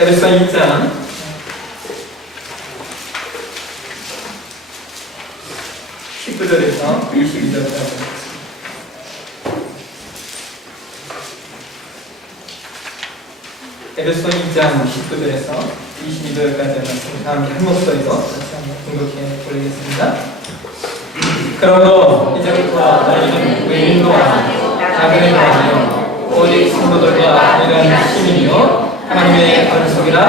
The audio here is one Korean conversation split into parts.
에베소 2장 19절에서 22절까지. 에베소 2장 19절에서 22절까지 말씀 다 함께 한 목소리로 같이 한번 공독해 보겠습니다. 그러므로 이제부터 너희는 외인도 아니요 자기네도 아니요 오직 성도들과 이런 시민이요 하나님의 권속이라.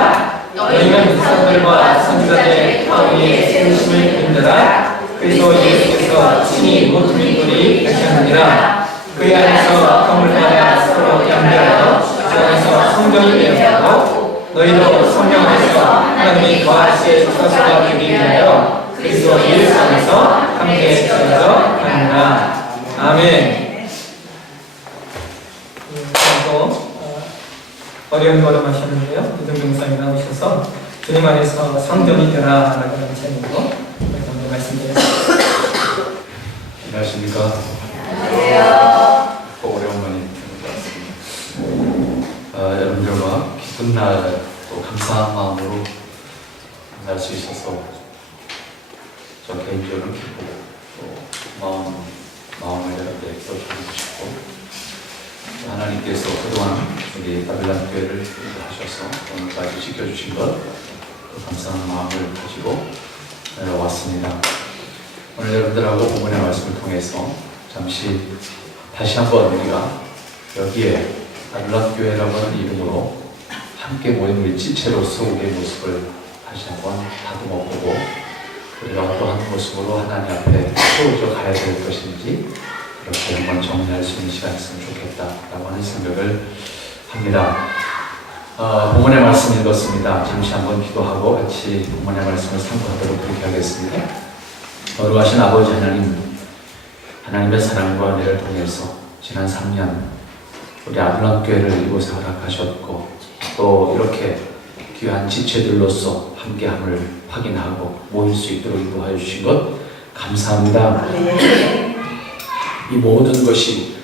너희는 사도들과 선지자들의 터 위에 세우심을 받는다라. 그리스도 예수께서 친히 모든 민들이 백성하니라. 그 안에서 건물 받아 서로 양대하여 그 안에서 성전이 되었고 너희도 성령 안에서 하나님이 거하실 처소가 되기 위하여 그리스도 예수 안에서 함께 세워져 가느니라. 아멘. 또 어려운 걸음 하셨는데요. 이동경 목사님 나오셔서 주님 안에서 성전이 되라 라고 하는 제목으로 말씀드렸습니다. 안녕하십니까? 안녕하세요. 오래간만에 뵙습니다. 여러분들과 기쁜 날 또 감사한 마음으로 만날 수 있어서 저 개인적으로 기쁘고 또 마음을 여러분들에게 드리고 싶고, 하나님께서 그동안 우리 아벨람 교회를 인도하셔서 오늘까지 지켜주신 것 감사한 마음을 가지고 왔습니다. 오늘 여러분들하고 본문의 말씀을 통해서 잠시 다시 한번 우리가 여기에 아벨람 교회라고 하는 이름으로 함께 모인 우리 지체로서 우리의 모습을 다시 한번 다듬어 보고 우리가 어떠한 모습으로 하나님 앞에 세워져 가야 될 것인지 그렇게 한번 정리할 수 있는 시간이었으면 좋겠다라고 하는 생각을 합니다. 본문의 말씀 읽었습니다. 잠시 한번 기도하고 같이 본문의 말씀을 상고하도록 그렇게 하겠습니다. 거룩하신 아버지 하나님, 하나님의 사랑과 은혜를 통해서 지난 3년 우리 아벨람 교회를 이곳에 허락하셨고 또 이렇게 귀한 지체들로서 함께함을 확인하고 모일 수 있도록 인도하여 주신 것 감사합니다. 이 모든 것이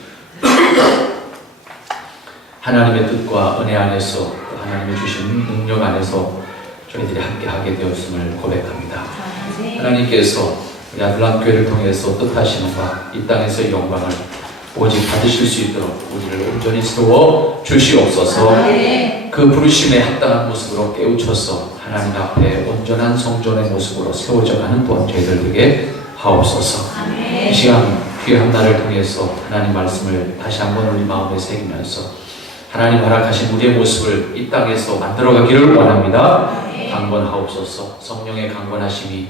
하나님의 뜻과 은혜 안에서 또 하나님이 주신 능력 안에서 저희들이 함께하게 되었음을 고백합니다. 하나님께서 우리 아벨람 교회를 통해서 뜻하시는 바 이 땅에서의 영광을 오직 받으실 수 있도록 우리를 온전히 세워 주시옵소서. 그 부르심에 합당한 모습으로 깨우쳐서 하나님 앞에 온전한 성전의 모습으로 세워져 가는 또한 저희들 되게 하옵소서. 이 시간 귀한 날을 통해서 하나님 말씀을 다시 한번 우리 마음에 새기면서 하나님 허락하신 우리의 모습을 이 땅에서 만들어가기를 원합니다. 강건하옵소서. 성령의 강건하심이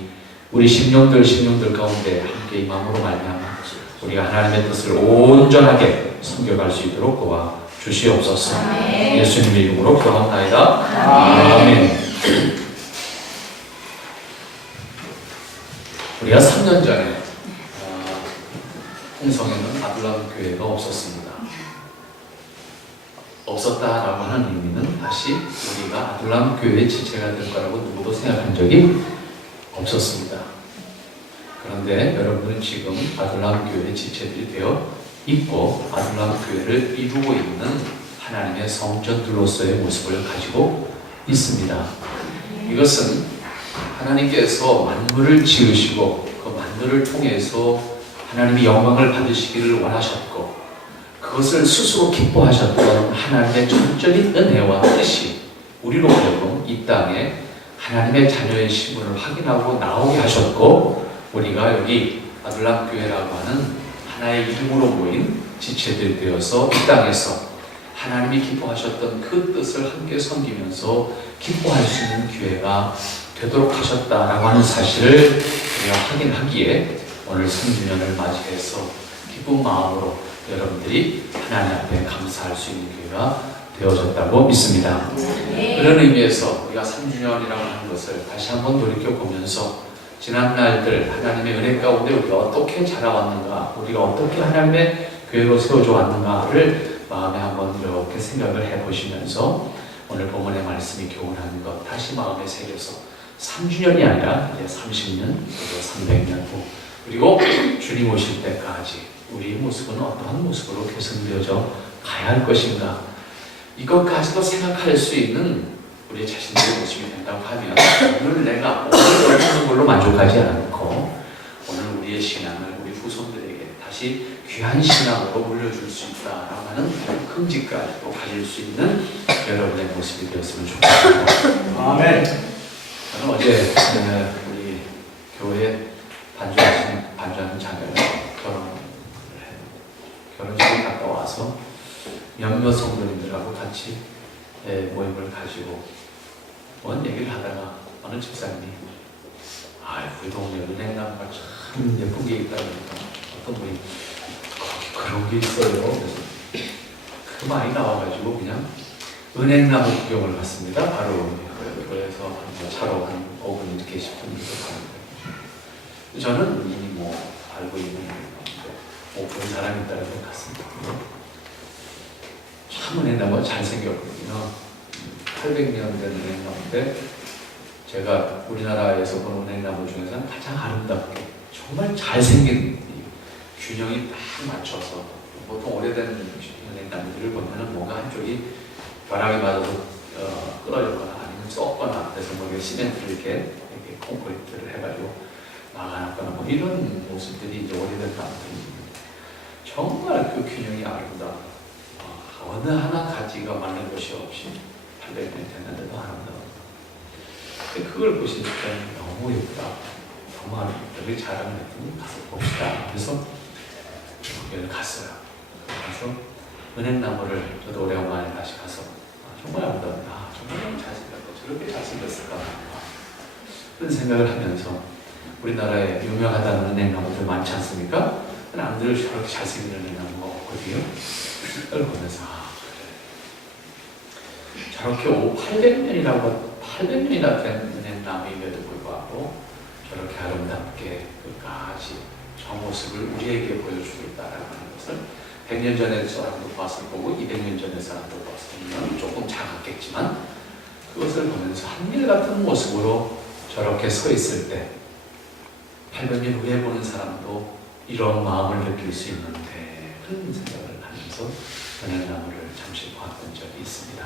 우리 심령들 가운데 함께 임함으로 말미암아 우리가 하나님의 뜻을 온전하게 섬겨갈 수 있도록 도와 주시옵소서. 예수님의 이름으로 기도합나이다. 아멘. 우리가 3년 전에 홍성에는 아벨람 교회가 없었습니다. 없었다라고 하는 의미는 다시 우리가 아벨람 교회의 지체가 될 거라고 누구도 생각한 적이 없었습니다. 그런데 여러분은 지금 아벨람 교회의 지체들이 되어 있고 아벨람 교회를 이루고 있는 하나님의 성전들로서의 모습을 가지고 있습니다. 이것은 하나님께서 만물을 지으시고 그 만물을 통해서 하나님이 영광을 받으시기를 원하셨고 그것을 스스로 기뻐하셨던 하나님의 전적인 은혜와 뜻이 우리로 하여금 이 땅에 하나님의 자녀의 신분을 확인하고 나오게 하셨고 우리가 여기 아벨람 교회라고 하는 하나의 이름으로 모인 지체들 되어서 이 땅에서 하나님이 기뻐하셨던 그 뜻을 함께 섬기면서 기뻐할 수 있는 기회가 되도록 하셨다라고 하는 사실을 우리가 확인하기에 오늘 3주년을 맞이해서 기쁜 마음으로 여러분들이 하나님 앞에 감사할 수 있는 기회가 되어졌다고 믿습니다. 그런 의미에서 우리가 3주년이라고 하는 것을 다시 한번 돌이켜보면서 지난 날들 하나님의 은혜 가운데 우리가 어떻게 자라왔는가, 우리가 어떻게 하나님의 교회로 세워져 왔는가를 마음에 한번 이렇게 생각을 해보시면서 오늘 본문의 말씀이 교훈하는 것 다시 마음에 새겨서 3주년이 아니라 이제 30년, 그리고 300년 후 그리고 주님 오실 때까지 우리의 모습은 어떠한 모습으로 개선되어져 가야 할 것인가, 이것까지도 생각할 수 있는 우리 자신들의 모습이 된다고 하면 오늘 내가 오늘 얻는 걸로 만족하지 않고 오늘 우리의 신앙을 우리 후손들에게 다시 귀한 신앙으로 물려줄 수 있다라고 하는 큼직까지도 가질 수 있는 여러분의 모습이 되었으면 좋겠습니다. 아멘. 저는 어제 우리 교회 반주하는 자매가 결혼을 해요. 결혼식에 갔다 와서 몇몇 성도님들하고 같이 모임을 가지고 뭔 얘기를 하다가 어느 집사님이 우리 동네 은행나무가 참 예쁜 게 있다 그러니까 어떤 분이 거기 그런 게 있어요. 그래서 그 말이 나와가지고 그냥 은행나무 구경을 갔습니다. 바로 그래서 차로 한 5분 이렇게 10분 정도 가는데 저는 이미 알고 있는 건데 그런 사람이 있다고 갔습니다. 참 은행나무가 잘생겼거든요. 800년 된 은행나무인데 제가 우리나라에서 본 은행나무 중에서는 가장 아름답게 정말 잘생긴 균형이 딱 맞춰서 보통 오래된 은행나무들을 보면 뭔가 한쪽이 벼락이 맞아서 끊어졌거나 아니면 썩거나 그래서 시멘트를 이렇게 콘크리트를 해가지고 막아놨거나 이런 모습들이 이제 오래된 나무들입니다. 정말 그 균형이 아름다워. 어느 하나 가지가 맞는 것이 없이 800년 됐는데도 아름다워. 그걸 보시니까 너무 예쁘다. 정말 여기 자랑했더니 가서 봅시다. 그래서 여기 갔어요. 가서 은행나무를 저도 오래간만에 다시 가서 정말 아름답다. 정말 잘생겼다. 저렇게 잘생겼을까. 그런 생각을 하면서 우리나라에 유명하다는 은행나무들 많지 않습니까? 남들 저렇게 잘생긴 은행나무가 없거든요. 그걸 보면서 그래. 저렇게 800년이나 된 은행나무임에도 불구하고 저렇게 아름답게 끝까지 저 모습을 우리에게 보여주겠다라는 것을 100년 전의 사람도 봤을 거고 200년 전의 사람도 봤으면 조금 작았겠지만 그것을 보면서 한결같은 모습으로 저렇게 서 있을 때 800년 후에 보는 사람도 이런 마음을 느낄 수 있는데 그런 생각을 하면서 은행나무를 잠시 보았던 적이 있습니다.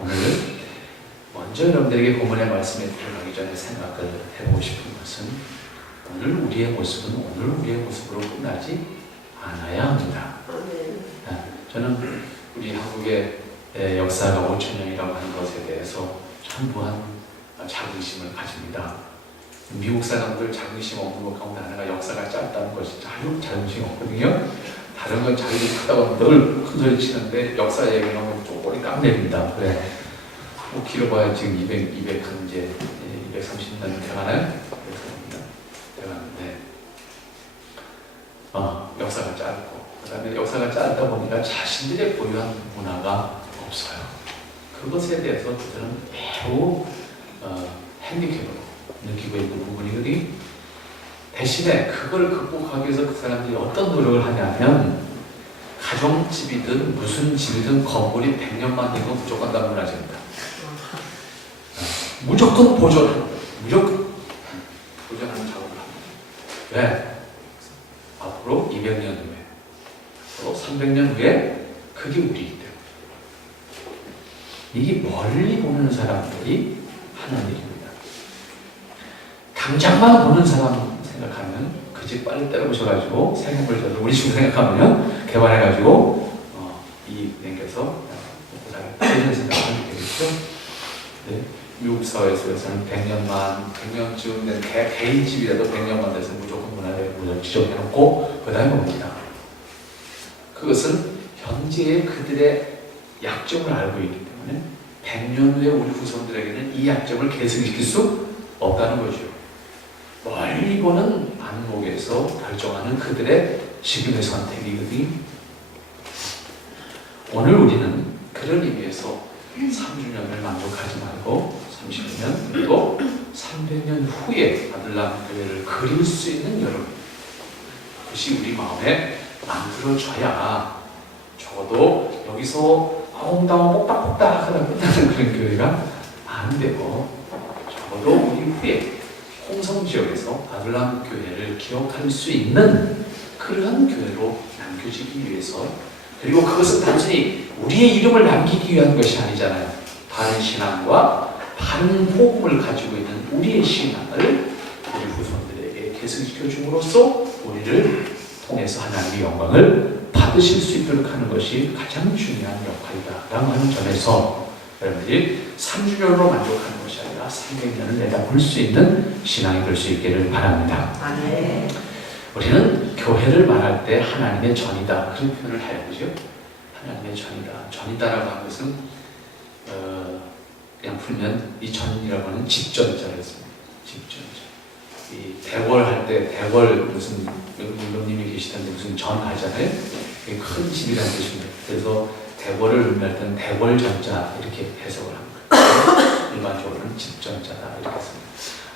오늘 먼저 여러분들에게 본문의 말씀에 들어가기 전에 생각을 해보고 싶은 것은 오늘 우리의 모습은 오늘 우리의 모습으로 끝나지 않아야 합니다. 저는 우리 한국의 역사가 5,000년이라고 하는 것에 대해서 전부한 자긍심을 가집니다. 미국 사람들 자긍심 없는 것 가운데 하나가 역사가 짧다는 것이 아주 자긍심 없거든요. 다른 건 자기들이 크다고 늘 큰소리 치는데 역사 얘기하면 쪼꼬리 깡냅니다. 그래. 길어봐야 지금 230년 돼가나요? 돼가는데 역사가 짧고 그 다음에 역사가 짧다 보니까 자신들의 고유한 문화가 없어요. 그것에 대해서 그들은 매우 핸디캡으로 느끼고 있는 부분이거든요. 대신에 그걸 극복하기 위해서 그 사람들이 어떤 노력을 하냐면 가정집이든 무슨 집이든 건물이 100년만 되고 무조건 다 무너집니다. 무조건 보존하는 작업을 합니다. 왜? 앞으로 200년 후에 또 300년 후에 그게 우리이기 때문에 이게 멀리 보는 사람들이 하는 일입니다. 당장만 보는 사람 생각하면 그 집 빨리 때려부셔가지고 생각을 저도 우리 식으로 생각하면 개발해가지고 이익 남겨서 이런 생각을 하게 되겠죠. 네. 미국 사회에서는 100년쯤 된 개인 집이라도 100년만 돼서 무조건 문화를 지정해놓고 그 다음에 봅니다. 그것은 현재의 그들의 약점을 알고 있기 때문에 100년 후에 우리 후손들에게는 이 약점을 계승시킬 수 없다는 거죠. 멀리 보는 안목에서 결정하는 그들의 지금의 선택이거든요. 오늘 우리는 그런 의미에서 3주년을 만족하지 말고 30년 그리고 300년 후에 아들람 교회를 그릴 수 있는 여러분, 그것이 우리 마음에 만들어져야 적어도 여기서 아웅다웅 뽁닥뽁닥 하다 끝나는 그런 교회가 안 되고 적어도 우리 후에 홍성 지역에서 아들람 교회를 기억할 수 있는 그런 교회로 남겨지기 위해서, 그리고 그것은 단순히 우리의 이름을 남기기 위한 것이 아니잖아요. 바른 신앙과 바른 복음을 가지고 있는 우리의 신앙을 우리 후손들에게 계승시켜 줌으로써 우리를 통해서 하나님의 영광을 받으실 수 있도록 하는 것이 가장 중요한 역할이다 라고 하는 점에서 여러분들이 3주년으로 만족하는 것이 아니라 300년을 내다볼 수 있는 신앙이 될 수 있기를 바랍니다. 아멘. 우리는 교회를 말할 때 하나님의 전이다 그런 표현을 해요. 그죠? 하나님의 전이다. 전이다라고 하는 것은 그냥 풀면 이 전이라고 하는 집전자를 씁니다. 집전자. 이 대궐 할 때 대궐 무슨 물론님이 계시던데 무슨 전 하잖아요. 큰 집이라는 뜻입니다. 그래서 대궐을 의미할 때는 대궐전자 이렇게 해석을 합니다. 일반적으로는 집전자다 이렇게 씁니다.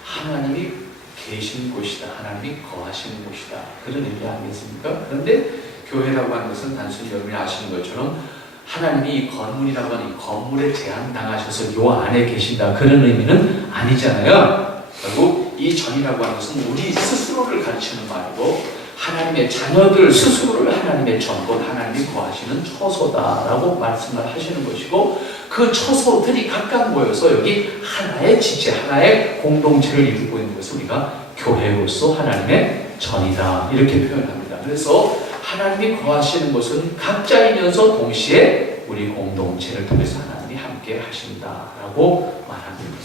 하나님이 계신 곳이다. 하나님이 거하시는 곳이다. 그런 의미 아니겠습니까? 그런데 교회라고 하는 것은 단순히 여러분이 아시는 것처럼 하나님이 이 건물이라고 하는 이 건물에 제한당하셔서 요 안에 계신다 그런 의미는 아니잖아요. 결국 이 전이라고 하는 것은 우리 스스로를 가르치는 말이고 하나님의 자녀들 스스로를 하나님의 전권, 하나님이 거하시는 처소다라고 말씀을 하시는 것이고 그 처소들이 각각 모여서 여기 하나의 지체, 하나의 공동체를 이루고 있는 것을 우리가 교회로서 하나님의 전이다 이렇게 표현합니다. 그래서 하나님이 거하시는 것은 각자이면서 동시에 우리 공동체를 통해서 하나님이 함께 하신다라고 말합니다.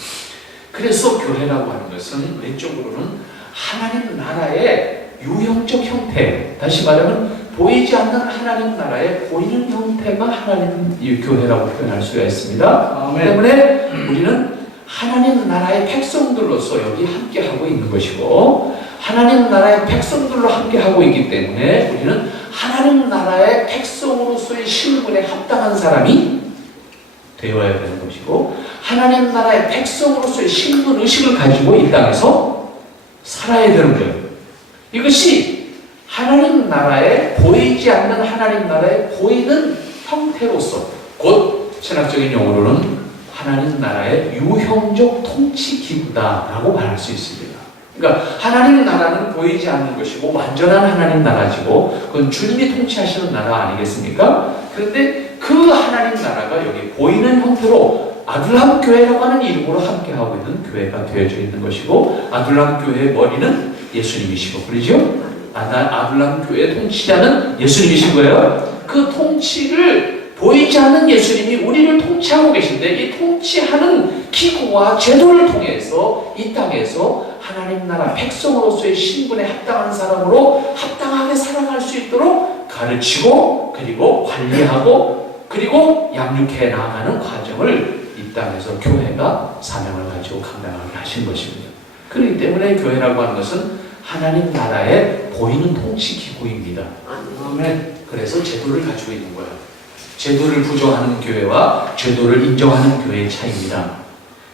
그래서 교회라고 하는 것은 왼쪽으로는 하나님 나라의 유형적 형태, 다시 말하면 보이지 않는 하나님 나라의 보이는 형태가 하나님 교회라고 표현할 수가 있습니다. 때문에 우리는 하나님 나라의 백성들로서 여기 함께하고 있는 것이고 하나님 나라의 백성들로 함께하고 있기 때문에 우리는 하나님 나라의 백성으로서의 신분에 합당한 사람이 되어야 되는 것이고 하나님 나라의 백성으로서의 신분의식을 가지고 이 땅에서 살아야 되는 거예요. 이것이 하나님 나라에 보이지 않는 하나님 나라에 보이는 형태로서 곧 신학적인 용어로는 하나님 나라의 유형적 통치 기구다라고 말할 수 있습니다. 그러니까 하나님 나라는 보이지 않는 것이고 완전한 하나님 나라지고 그건 주님이 통치하시는 나라 아니겠습니까? 그런데 그 하나님 나라가 여기 보이는 형태로 아둘람 교회라고 하는 이름으로 함께하고 있는 교회가 되어져 있는 것이고 아둘람 교회의 머리는 예수님이시고 그러죠? 아둘람 교회의 통치자는 예수님이신 거예요. 그 통치를 보이지 않는 예수님이 우리를 통치하고 계신데 이 통치하는 기구와 제도를 통해서 이 땅에서 하나님 나라 백성으로서의 신분에 합당한 사람으로 합당하게 살아갈 수 있도록 가르치고 그리고 관리하고 그리고 양육해 나가는 과정을 이 땅에서 교회가 사명을 가지고 감당하게 하신 것입니다. 그렇기 때문에 교회라고 하는 것은 하나님 나라의 보이는 통치 기구입니다. 그래서 제도를 가지고 있는 거예요. 제도를 부정하는 교회와 제도를 인정하는 교회의 차이입니다.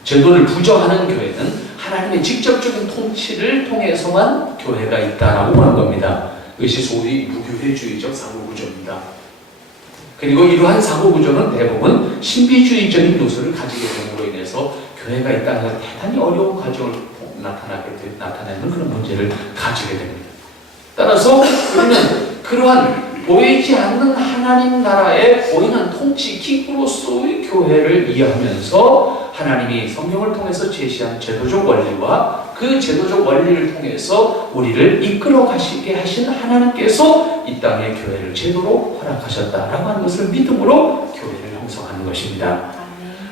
제도를 부정하는 교회는 하나님의 직접적인 통치를 통해서만 교회가 있다라고 보는 겁니다. 이것이 소위 무교회주의적 사고구조입니다. 그리고 이러한 사고구조는 대부분 신비주의적인 요소를 가지게 됨으로 인해서 교회가 있다는 대단히 어려운 과정을 나타내는 그런 문제를 가지게 됩니다. 따라서 우리는 그러한 보이지 않는 하나님 나라의 보이는 통치 기구로서의 교회를 이해하면서 하나님이 성경을 통해서 제시한 제도적 원리와 그 제도적 원리를 통해서 우리를 이끌어 가시게 하신 하나님께서 이 땅에 교회를 제도로 허락하셨다라고 하는 것을 믿음으로 교회를 형성하는 것입니다.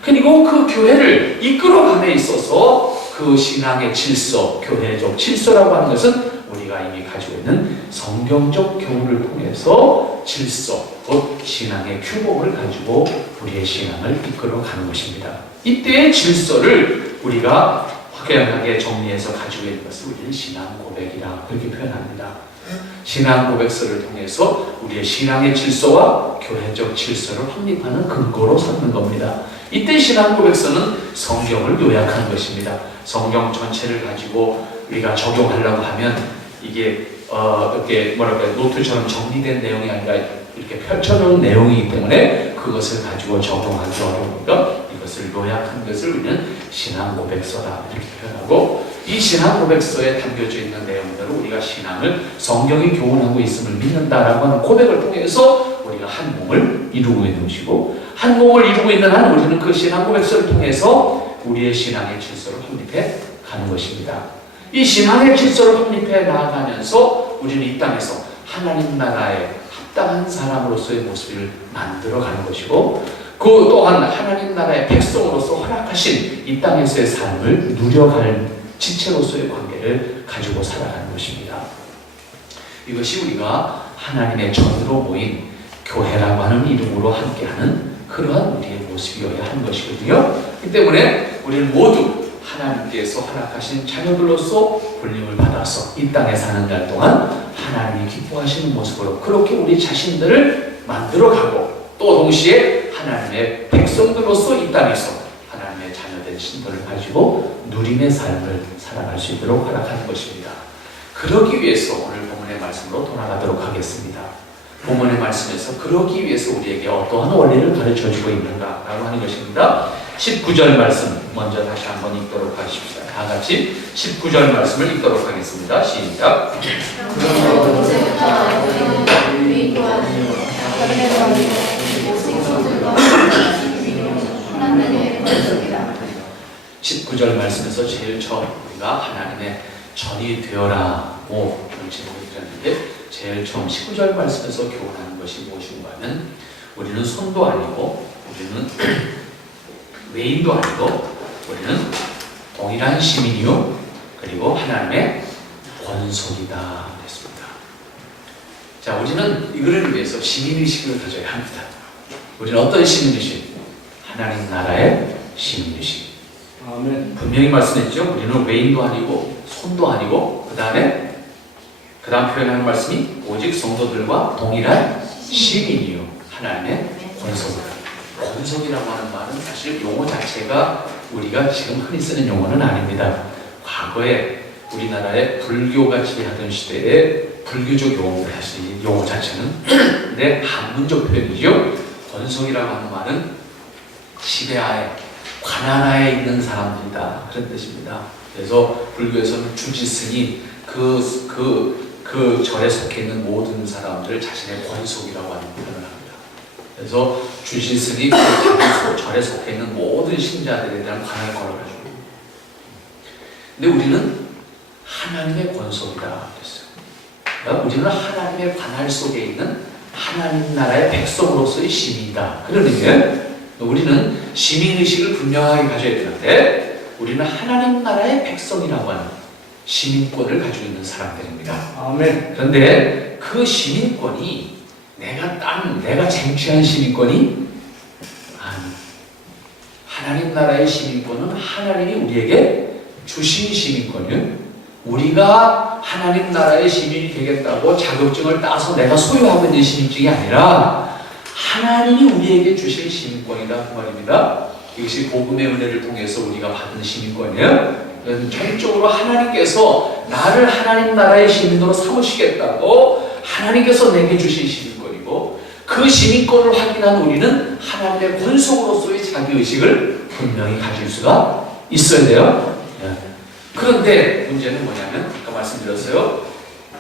그리고 그 교회를 이끌어감에 있어서 그 신앙의 질서, 교회적 질서라고 하는 것은 우리가 이미 가지고 있는 성경적 교훈을 통해서 질서, 곧 신앙의 규범을 가지고 우리의 신앙을 이끌어가는 것입니다. 이때의 질서를 우리가 확연하게 정리해서 가지고 있는 것을 우리는 신앙 고백이라 그렇게 표현합니다. 신앙 고백서를 통해서 우리의 신앙의 질서와 교회적 질서를 확립하는 근거로 삼는 겁니다. 이때 신앙 고백서는 성경을 요약한 것입니다. 성경 전체를 가지고 우리가 적용하려고 하면 이게 이렇게 노트처럼 정리된 내용이 아니라 이렇게 펼쳐놓은 내용이기 때문에 그것을 가지고 적용하기 어려우니까 이것을 요약한 것을 우리는 신앙 고백서다 이렇게 표현하고 이 신앙 고백서에 담겨져 있는 내용대로 우리가 신앙을 성경이 교훈하고 있음을 믿는다라고 하는 고백을 통해서 우리가 한 몸을 이루고 있는 것이고 한 몸을 이루고 있는 한 우리는 그 신앙 고백서를 통해서 우리의 신앙의 질서를 확립해 가는 것입니다. 이 신앙의 질서를 확립해 나아가면서 우리는 이 땅에서 하나님 나라에 합당한 사람으로서의 모습을 만들어가는 것이고, 그 또한 하나님 나라의 백성으로서 허락하신 이 땅에서의 삶을 누려갈 지체로서의 관계를 가지고 살아가는 것입니다. 이것이 우리가 하나님의 전으로 모인 교회라고 하는 이름으로 함께하는 그러한 우리의 모습이어야 하는 것이거든요. 그 때문에 우리는 모두 하나님께서 허락하신 자녀들로서 불림을 받아서 이 땅에 사는 날 동안 하나님이 기뻐하시는 모습으로 그렇게 우리 자신들을 만들어가고, 또 동시에 하나님의 백성들로서 이 땅에서 하나님의 자녀된 신분을 가지고 누림의 삶을 살아갈 수 있도록 허락하는 것입니다. 그러기 위해서 오늘 본문의 말씀으로 돌아가도록 하겠습니다. 본문의 말씀에서 그러기 위해서 우리에게 어떠한 원리를 가르쳐주고 있는가라고 하는 것입니다. 19절 말씀 먼저 다시 한번 읽도록 하십시다. 다 같이 19절 말씀을 읽도록 하겠습니다. 시작. 19절 말씀에서 제일 처음 우리가 하나님의 전이 되어라고 제목을 드렸는데, 제일 처음 19절 말씀에서 교훈하는 것이 무엇인가 하면, 우리는 손도 아니고 우리는 외인도 아니고 우리는 동일한 시민이요 그리고 하나님의 권속이다 했습니다. 자, 우리는 이거를 위해서 시민의식을 가져야 합니다. 우리는 어떤 시민의식? 하나님 나라의 시민의식. 아멘. 분명히 말씀했죠. 우리는 외인도 아니고 손도 아니고 그 다음 표현하는 말씀이 오직 성도들과 동일한 시민이요 하나님의 권속이다. 권속이라고 하는 말은 사실 용어 자체가 우리가 지금 흔히 쓰는 용어는 아닙니다. 과거에 우리나라에 불교가 지배하던 시대에 불교적 용어를 사실 이 용어 자체는 근데 한문적 표현이죠. 권속이라고 하는 말은 지배하에 관할하에 있는 사람들이다 그런 뜻입니다. 그래서 불교에서는 주지스니 그 절에 속해 있는 모든 사람들을 자신의 권속이라고 하는 표현을 합니다. 그래서 주지스니 그 절에 속해 있는 모든 신자들에 대한 관할 걸어가지고, 근데 우리는 하나님의 권속이다 그랬어요. 그러니까 우리는 하나님의 관할 속에 있는 하나님 나라의 백성으로서의 시민이다. 그런 의미에 우리는 시민의식을 분명하게 가져야 되는데, 우리는 하나님 나라의 백성이라고 하는 시민권을 가지고 있는 사람들입니다. 아멘. 그런데 그 시민권이 내가 쟁취한 시민권이 아니, 하나님 나라의 시민권은 하나님이 우리에게 주신 시민권이에요. 우리가 하나님 나라의 시민이 되겠다고 자격증을 따서 내가 소유하고 있는 시민증이 아니라 하나님이 우리에게 주신 시민권이다 그 말입니다. 이것이 복음의 은혜를 통해서 우리가 받은 시민권이에요. 전적으로 하나님께서 나를 하나님 나라의 시민으로 삼으시겠다고 하나님께서 내게 주신 시민권이고, 그 시민권을 확인한 우리는 하나님의 권속으로서의 자기의식을 분명히 가질 수가 있어야 돼요. 그런데 문제는 뭐냐면, 아까 말씀드렸어요.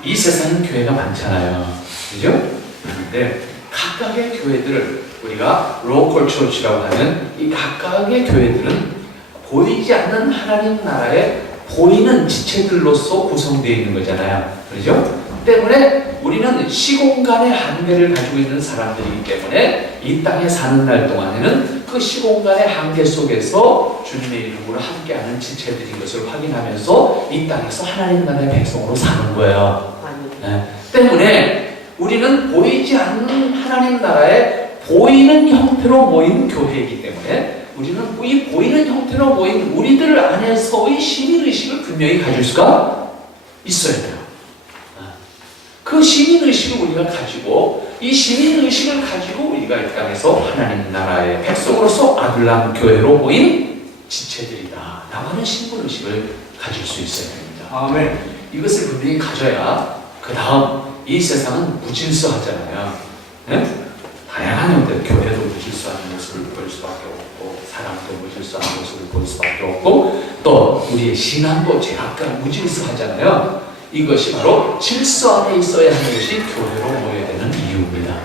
이 세상은 교회가 많잖아요. 그죠? 그런데 각각의 교회들을 우리가 로컬 처치라고 하는 이 각각의 교회들은 보이지 않는 하나님 나라의 보이는 지체들로서 구성되어 있는 거잖아요. 그렇죠? 때문에 우리는 시공간의 한계를 가지고 있는 사람들이기 때문에 이 땅에 사는 날 동안에는 그 시공간의 한계 속에서 주님의 이름으로 함께하는 지체들인 것을 확인하면서 이 땅에서 하나님 나라의 백성으로 사는 거예요. 때문에 우리는 보이지 않는 하나님 나라의 보이는 형태로 모인 교회이기 때문에 우리는 이 보이는 형태로 모인 우리들 안에서의 시민의식을 분명히 가질 수가 있어야 돼요. 그 시민의식을 우리가 가지고, 이 시민의식을 가지고 우리가 이 땅에서 하나님 나라의 백성으로서 아둘람 교회로 모인 지체들이다 라고 하는 신분의식을 가질 수 있어야 됩니다. 아멘. 이것을 분명히 가져야 그 다음 이 세상은 무질서하잖아요. 네? 다양한 형태의 교회도 무질서한 모습을 볼 수밖에 없고, 사람도 무질서한 모습을 볼 수밖에 없고, 또 우리의 신앙도 제각각 무질서하잖아요. 이것이 바로 질서 안에 있어야 하는 것이 교회로 모여야 되는 이유입니다.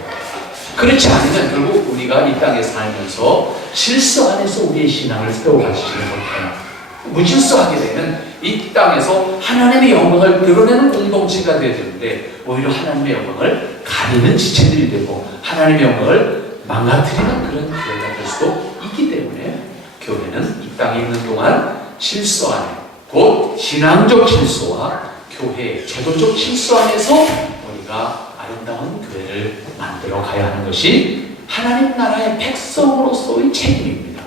그렇지 않으면 결국 우리 우리가 이 땅에 살면서 질서 안에서 우리의 신앙을 세워가지지 못해요. 무질서하게 되면 이 땅에서 하나님의 영광을 드러내는 공동체가 되어야 되는데 오히려 하나님의 영광을 가리는 지체들이 되고 하나님의 영광을 망가뜨리는 그런 교회가 될 수도 있기 때문에 교회는 이 땅에 있는 동안 질서 안에, 곧 신앙적 질서와 교회의 제도적 질서 안에서 우리가 아름다운 교회를 만들어 가야 하는 것이 하나님 나라의 백성으로서의 책임입니다.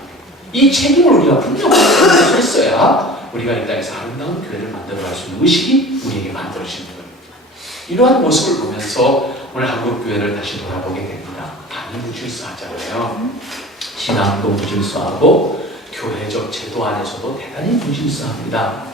이 책임을 우리가 분명히 할 수 있어야 우리가 이 땅에서 아름다운 교회를 만들어 갈 수 있는 의식이 우리에게 만들어지는 겁니다. 이러한 모습을 보면서 오늘 한국 교회를 다시 돌아보게 됩니다. 많이 무질서하잖아요. 신앙도 무질서하고 교회적 제도 안에서도 대단히 무질서합니다.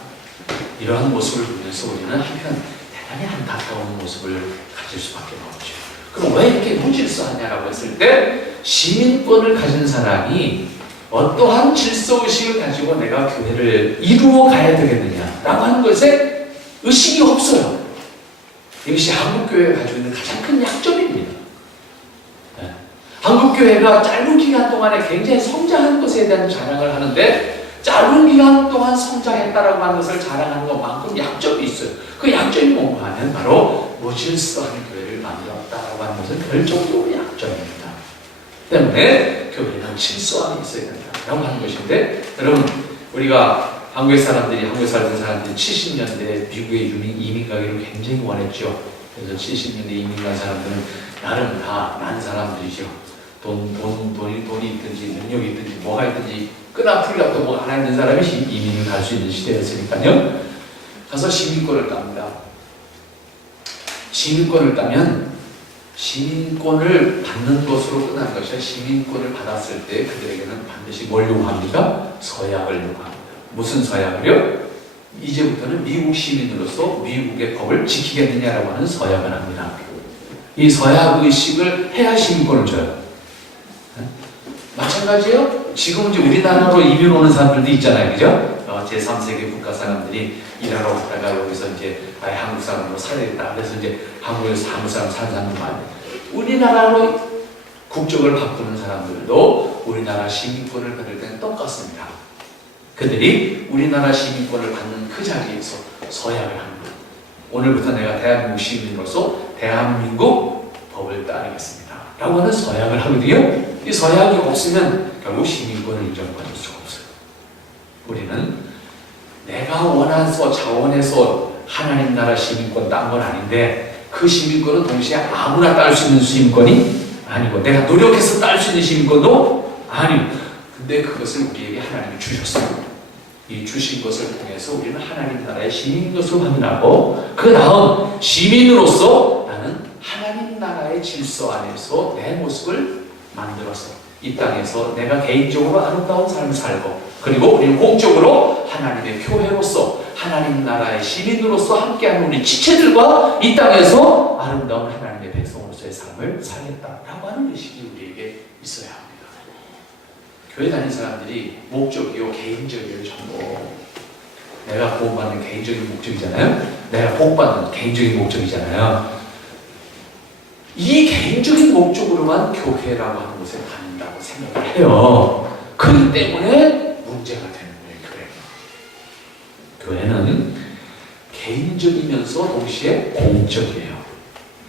이러한 모습을 보면서 우리는 한편 대단히 안타까운 모습을 가질 수밖에 없죠. 그럼 왜 이렇게 무질서하냐라고 했을 때 시민권을 가진 사람이 어떠한 질서의식을 가지고 내가 교회를 이루어 가야 되겠느냐라고 하는 것에 의식이 없어요. 이것이 한국교회가 가지고 있는 가장 큰 약점입니다. 네. 한국교회가 짧은 기간 동안에 굉장히 성장한 것에 대한 자랑을 하는데 짧은 기간 동안 성장했다라고 하는 것을 자랑하는 것만큼 약점이 있어요. 그 약점이 뭔가 하면 바로 무질서한 교회를 만들었다라고 하는 것은 결정적으로 약점입니다. 때문에 교회는 질서 안에 있어야 된다라고 하는 것인데 여러분 우리가 한국 살던 사람들이 70년대 미국에 이민 가기를 굉장히 원했죠. 그래서 70년대 이민 간 사람들은 나름 다 난 사람들이죠. 돈이 있든지 능력이 있든지 뭐가 있든지 끈아풀이가 또 뭐 하나 있는 사람이 이민을 갈 수 있는 시대였으니까요. 가서 시민권을 땁니다. 시민권을 따면 시민권을 받는 것으로 끝나는 것이라 시민권을 받았을 때 그들에게는 반드시 뭘 요구합니까? 서약을 요구합니다. 무슨 서약을요? 이제부터는 미국 시민으로서 미국의 법을 지키겠느냐라고 하는 서약을 합니다. 이 서약 의식을 해야 시민권을 줘요. 마찬가지예요. 지금 이제 우리나라로 이민 오는 사람들도 있잖아요, 그죠? 제3세계 국가 사람들이 일하러 왔다가 여기서 이제 아예 한국 사람으로 살아야겠다. 그래서 이제 한국에서 한국 사람 사는 사람도 많아요. 우리나라로 국적을 바꾸는 사람들도 우리나라 시민권을 받을 때는 똑같습니다. 그들이 우리나라 시민권을 받는 그 자리에서 서약을 합니다. 오늘부터 내가 대한민국 시민으로서 대한민국 법을 따르겠습니다. 라고 하는 서약을 하거든요. 이 서약이 없으면 결국 시민권을 인정받을 수가 없어요. 우리는 내가 원해서 자원해서 하나님 나라 시민권 딴 건 아닌데 그 시민권은 동시에 아무나 딸 수 있는 시민권이 아니고 내가 노력해서 딸 수 있는 시민권도 아니고 근데 그것을 우리에게 하나님이 주셨어요. 이 주신 것을 통해서 우리는 하나님 나라의 시민인 것을 확인하고 그 다음 시민으로서 나는 하나님 나라의 질서 안에서 내 모습을 만들어서 이 땅에서 내가 개인적으로 아름다운 삶을 살고 그리고 우리는 공적으로 하나님의 교회로서 하나님 나라의 시민으로서 함께하는 우리 지체들과 이 땅에서 아름다운 하나님의 백성으로서의 삶을 살겠다라고 하는 의식이 우리에게 있어야 합니다. 교회 다니는 사람들이 목적이요 개인적이요 전부 내가 구원받는 개인적인 목적이잖아요. 내가 복받는 개인적인 목적이잖아요. 이 개인적인 목적으로만 교회라고 하는 곳에 다닌다고 생각을 해요. 그렇기 때문에 문제가 되는 거예요. 교회는 개인적이면서 동시에 공적이에요.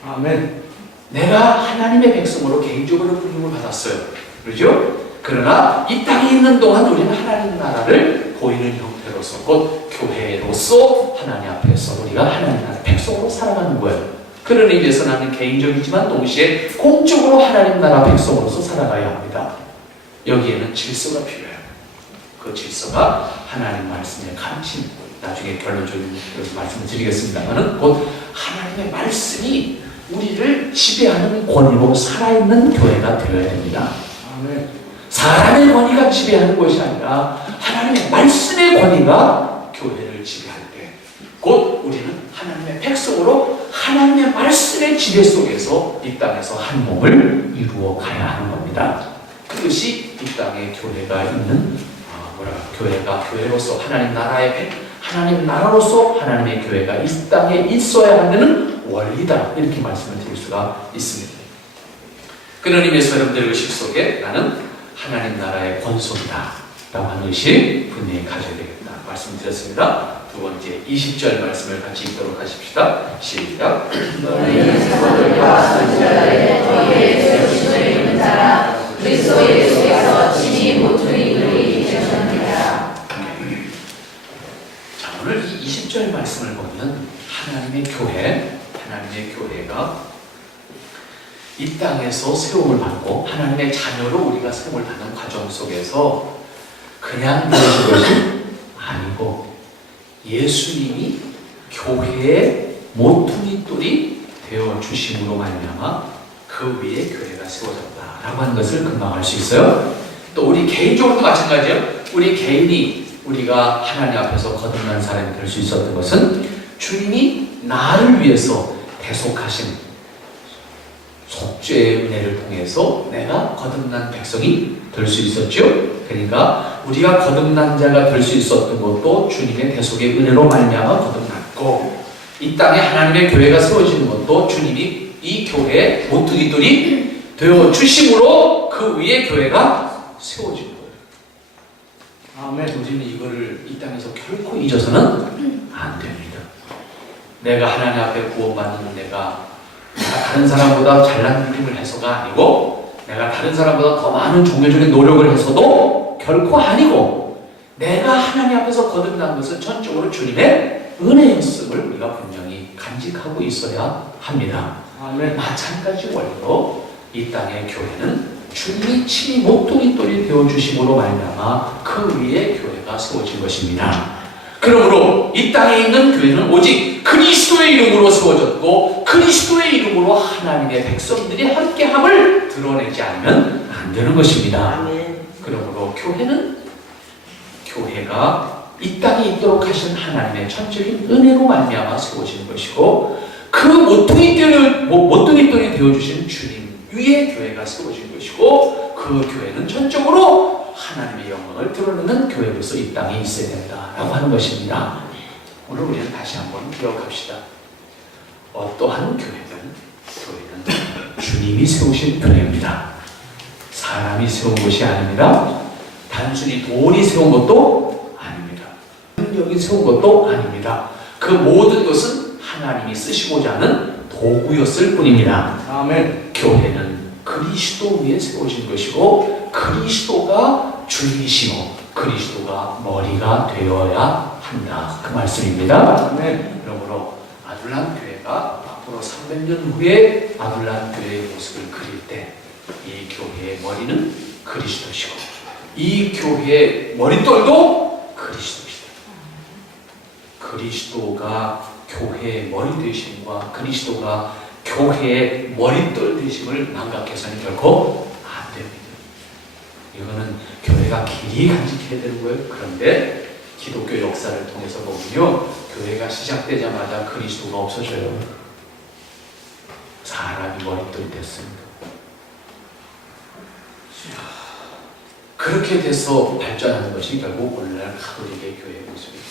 아멘. 내가 하나님의 백성으로 개인적으로 부름을 받았어요. 그렇죠? 그러나 이 땅에 있는 동안 우리는 하나님 나라를 보이는 형태로서 곧 교회로서 하나님 앞에서 우리가 하나님 나라의 백성으로 살아가는 거예요. 그런 의미에서 나는 개인적이지만 동시에 공적으로 하나님 나라 백성으로서 살아가야 합니다. 여기에는 질서가 필요해요. 그 질서가 하나님 말씀의 가르침, 나중에 결론적인 말씀을 드리겠습니다만 곧 하나님의 말씀이 우리를 지배하는 권위로 살아있는 교회가 되어야 됩니다. 사람의 권위가 지배하는 것이 아니라 하나님의 말씀의 권위가 교회를 지배할 때 곧 우리는 하나님의 백성으로 하나님의 말씀의 지배 속에서 이 땅에서 한 몸을 이루어 가야 하는 겁니다. 그것이 이 땅에 교회가 있는 교회가 교회로서 하나님 나라로서 하나님의 교회가 이 땅에 있어야 하는 원리다 이렇게 말씀을 드릴 수가 있습니다. 그런 의미에서 여러분들의 의식 속에 나는 하나님 나라의 권속이다 라고 하는 의식 분명히 가져야 되겠다 말씀드렸습니다. 두 번째 20절 말씀을 같이 읽도록 하십시다. 시작. 너희는 사도들과 선지자들의 너희의 세우심을 입은 자라 그리스도 예수께서 친히 모퉁이 돌이 되셨느니라. 자, 오늘 이 20절 말씀을 보면 하나님의 교회가 이 땅에서 세움을 받고 하나님의 자녀로 우리가 세움을 받는 과정 속에서 그냥 되신 것이 아니고 예수님이 교회의 모퉁이 돌이 되어 주심으로 말미암아 그 위에 교회가 세워졌다라고 하는 것을 금방 알 수 있어요. 또 우리 개인적으로도 마찬가지예요. 우리 개인이 우리가 하나님 앞에서 거듭난 사람이 될 수 있었던 것은 주님이 나를 위해서 대속하신 속죄의 은혜를 통해서 내가 거듭난 백성이 될 수 있었죠. 그러니까 우리가 거듭난 자가 될 수 있었던 것도 주님의 대속의 은혜로 말미암아 거듭났고 이 땅에 하나님의 교회가 세워지는 것도 주님이 이 교회의 모퉁이돌이 되어 주심으로 그 위에 교회가 세워진 거예요. 아멘. 우리는 이거를 이 땅에서 결코 잊어서는 안 됩니다. 내가 하나님 앞에 구원받는 내가 다른 사람보다 잘난 일을 해서가 아니고 내가 다른 사람보다 더 많은 종교적인 노력을 해서도 결코 아니고 내가 하나님 앞에서 거듭난 것은 전적으로 주님의 은혜였음을 우리가 분명히 간직하고 있어야 합니다. 마찬가지 원리로 이 땅의 교회는 주님이 친히 모퉁이 돌이 되어주심으로 말미암아 그 위에 교회가 세워진 것입니다. 그러므로 이 땅에 있는 교회는 오직 그리스도의 이름으로 세워졌고 그리스도의 이름으로 하나님의 백성들이 함께함을 드러내지 않으면 안 되는 것입니다. 그러므로 교회가 이 땅에 있도록 하신 하나님의 전적인 은혜로 말미암아 세워진 것이고 그 모퉁이 돌이 되어주신 주님 위에 교회가 세워진 것이고 그 교회는 전적으로 하나님의 영광을 드러내는 교회로서 이 땅에 있어야 된다라고 하는 것입니다. 오늘 우리는 다시 한번 기억합시다. 어떠한 교회는 주님이 세우신 교회입니다. 사람이 세운 것이 아닙니다. 단순히 돈이 세운 것도 아닙니다. 능력이 세운 것도 아닙니다. 그 모든 것은 하나님이 쓰시고자 하는 도구였을 뿐입니다. 아멘. 교회는 그리스도 위에 세워진 것이고 그리스도가 주이시고 그리스도가 머리가 되어야 한다. 그 말씀입니다. 아멘. 그러므로 아둘람 교회가 앞으로 300년 후에 아둘람 교회의 모습을 그릴 때 이 교회의 머리는 그리스도시고 이 교회의 머릿돌도 그리스도시다. 그리스도가 교회의 머리 되심과 그리스도가 교회의 머릿돌 되심을 망각해서는 결코 안 됩니다. 이거는 교회가 길이 간직해야 되는 거예요. 그런데 기독교 역사를 통해서 보면요, 교회가 시작되자마자 그리스도가 없어져요. 사람이 머릿돌이 됐습니다. 그렇게 돼서 발전하는 것이 결국 오늘날 가톨릭의 교회의 모습입니다.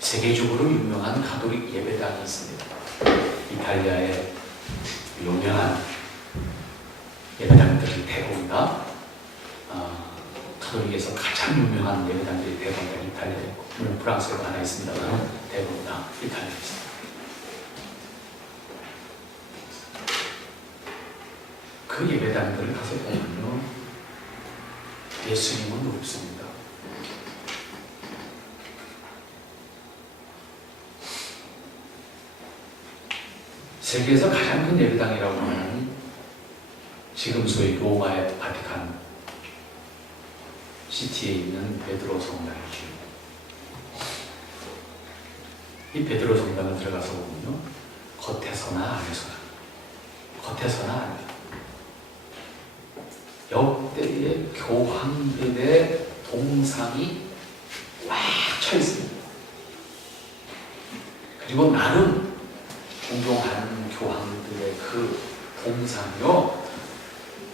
세계적으로 유명한 가톨릭 예배당이 있습니다. 이탈리아의 유명한 예배당들이 대부분다. 가톨릭에서 가장 유명한 예배당들이 대부분 다 이탈리아에 있고, 물론 프랑스에도 하나 있습니다만 대부분 다 이탈리아에 있습니다. 그 예배당들을 가서 보면요, 예수님은 없습니다. 세계에서 가장 큰 예배당이라고 하는 지금 소위 로마의 바티칸 시티에 있는 베드로 성당이죠. 이 베드로 성당을 들어가서 보면요, 겉에서나 안에서나 역대의 교황들의 동상이 꽉 차 있습니다. 그리고 나름 존경하는 교황들의 그 동상이요,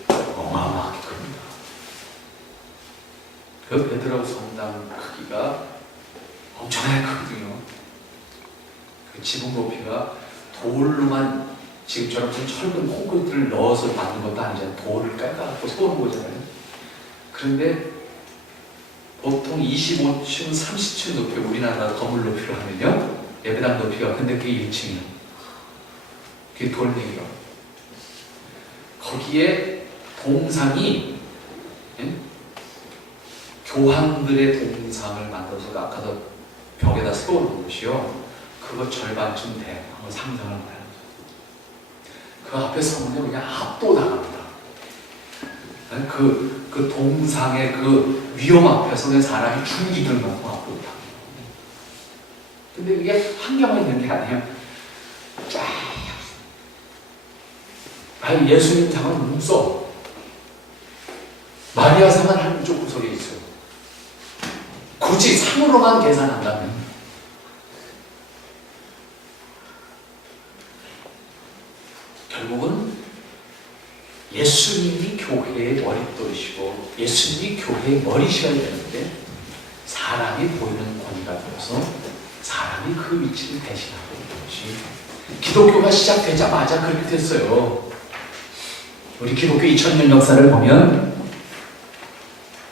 어마어마하게 큽니다. 그 베드로 성당 크기가 엄청나게 크거든요. 그 지붕 높이가 돌로만 지금처럼 철근 콘크리트를 넣어서 만든 것도 아니잖아요. 돌을 깔아갖고 세우는 거잖아요. 그런데 보통 25층, 30층 높이 우리나라 건물 높이로 하면요, 예배당 높이가, 근데 그게 1층이에요. 그게 돌멩이요. 거기에 동상이, 예? 교황들의 동상을 만들어서 아까도 벽에다 세워놓은 곳이요. 그거 절반쯤 돼. 한번 상상을 해요. 그 앞에 서면 그냥 압도당합니다. 그 동상의 그 위험 앞에서 그냥 사람이 죽이들 만큼 압도당합니다. 근데 그게 한겨만 있는 게 아니에요. 쫙. 아니, 예수님 상은 눈썹. 마리아 상은 한쪽 구석에 있어요. 굳이 상으로만 계산한다면 결국은 예수님이 교회의 머릿돌이시고 예수님이 교회의 머리셔야 되는데 사람이 보이는 권위가 되어서 사람이 그 위치를 대신하고 있는 것이 기독교가 시작되자마자 그렇게 됐어요. 우리 기독교 2000년 역사를 보면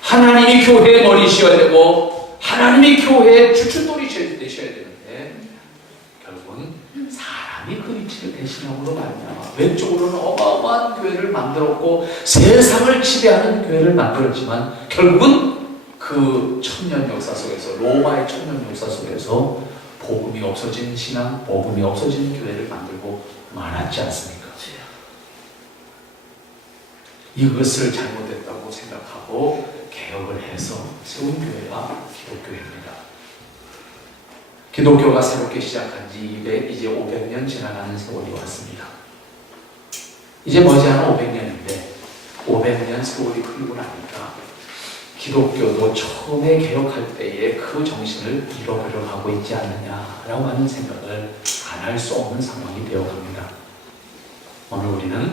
하나님이 교회의 머리셔야 되고 하나님이 교회의 주춧돌이 되셔야 되는데 결국은 사람이 그 위치를 대신함으로 말미암아 왼쪽으로는 어마어마한 교회를 만들었고 세상을 지배하는 교회를 만들었지만 결국은 그 천년 역사 속에서 로마의 천년 역사 속에서 복음이 없어진 신앙, 복음이 없어진 교회를 만들고 말았지 않습니까? 이것을 잘못했다고 생각하고 개혁을 해서 세운 교회가 기독교입니다. 기독교가 새롭게 시작한 지 이제 500년 지나가는 세월이 왔습니다. 이제 머지않아 500년인데 500년 세월이 흐르고 나니까 기독교도 처음에 개혁할 때의 그 정신을 잃어버려 가고 있지 않느냐라고 하는 생각을 안 할 수 없는 상황이 되어갑니다. 오늘 우리는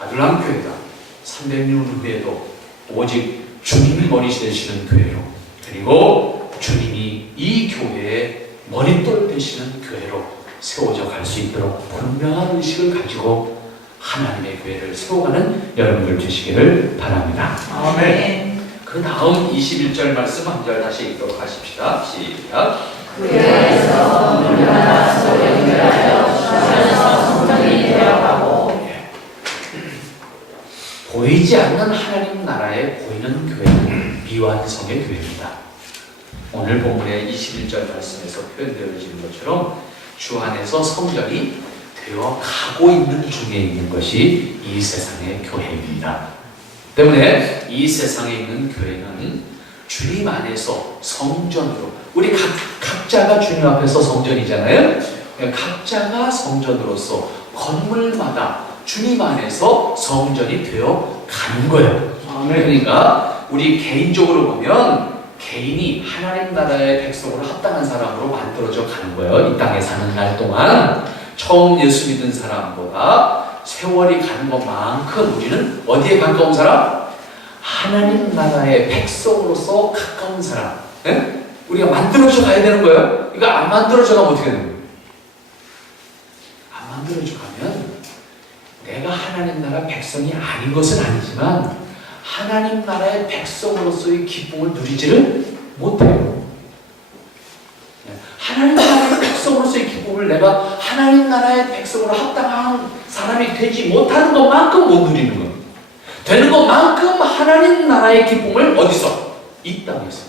아둘람 교회가 300년 후에도 오직 주님이 머리 되시는 교회로 그리고 주님이 이 교회의 머릿돌 되시는 교회로 세워져 갈 수 있도록 분명한 의식을 가지고 하나님의 교회를 세워가는 여러분들 되시기를 바랍니다. 아멘. 그 다음 21절 말씀 한 절 다시 읽도록 하십시다. 시작. 그 안에서 물러나 서로 연결하여 주셔서 성전이 되어가고 보이지 않는 하나님 나라에 보이는 교회는 미완성의 교회입니다. 오늘 본문의 21절 말씀에서 표현되어지는 것처럼 주 안에서 성전이 되어 가고 있는 중에 있는 것이 이 세상의 교회입니다. 때문에 이 세상에 있는 교회는 주님 안에서 성전으로 우리 각자가 주님 앞에서 성전이잖아요. 각자가 성전으로서 건물마다 주님 안에서 성전이 되어 가는 거예요. 그러니까 우리 개인적으로 보면 개인이 하나님 나라의 백성으로 합당한 사람으로 만들어져 가는 거예요. 이 땅에 사는 날 동안 처음 예수 믿은 사람보다 세월이 가는 것만큼 우리는 어디에 가까운 사람? 하나님 나라의 백성으로서 가까운 사람. 네? 우리가 만들어져 가야 되는 거예요. 이거 안 만들어져 가면 어떻게 되는 거예요? 안 만들어져 가면 내가 하나님 나라 백성이 아닌 것은 아니지만 하나님 나라의 백성으로서의 기쁨을 누리지를 못해요. 하나님 나라의 백성으로서의 기쁨을 내가 하나님 나라의 백성으로 합당한 사람이 되지 못하는 것만큼 못 누리는 거예요. 되는 것만큼 하나님 나라의 기쁨을 어디서? 이 땅에서.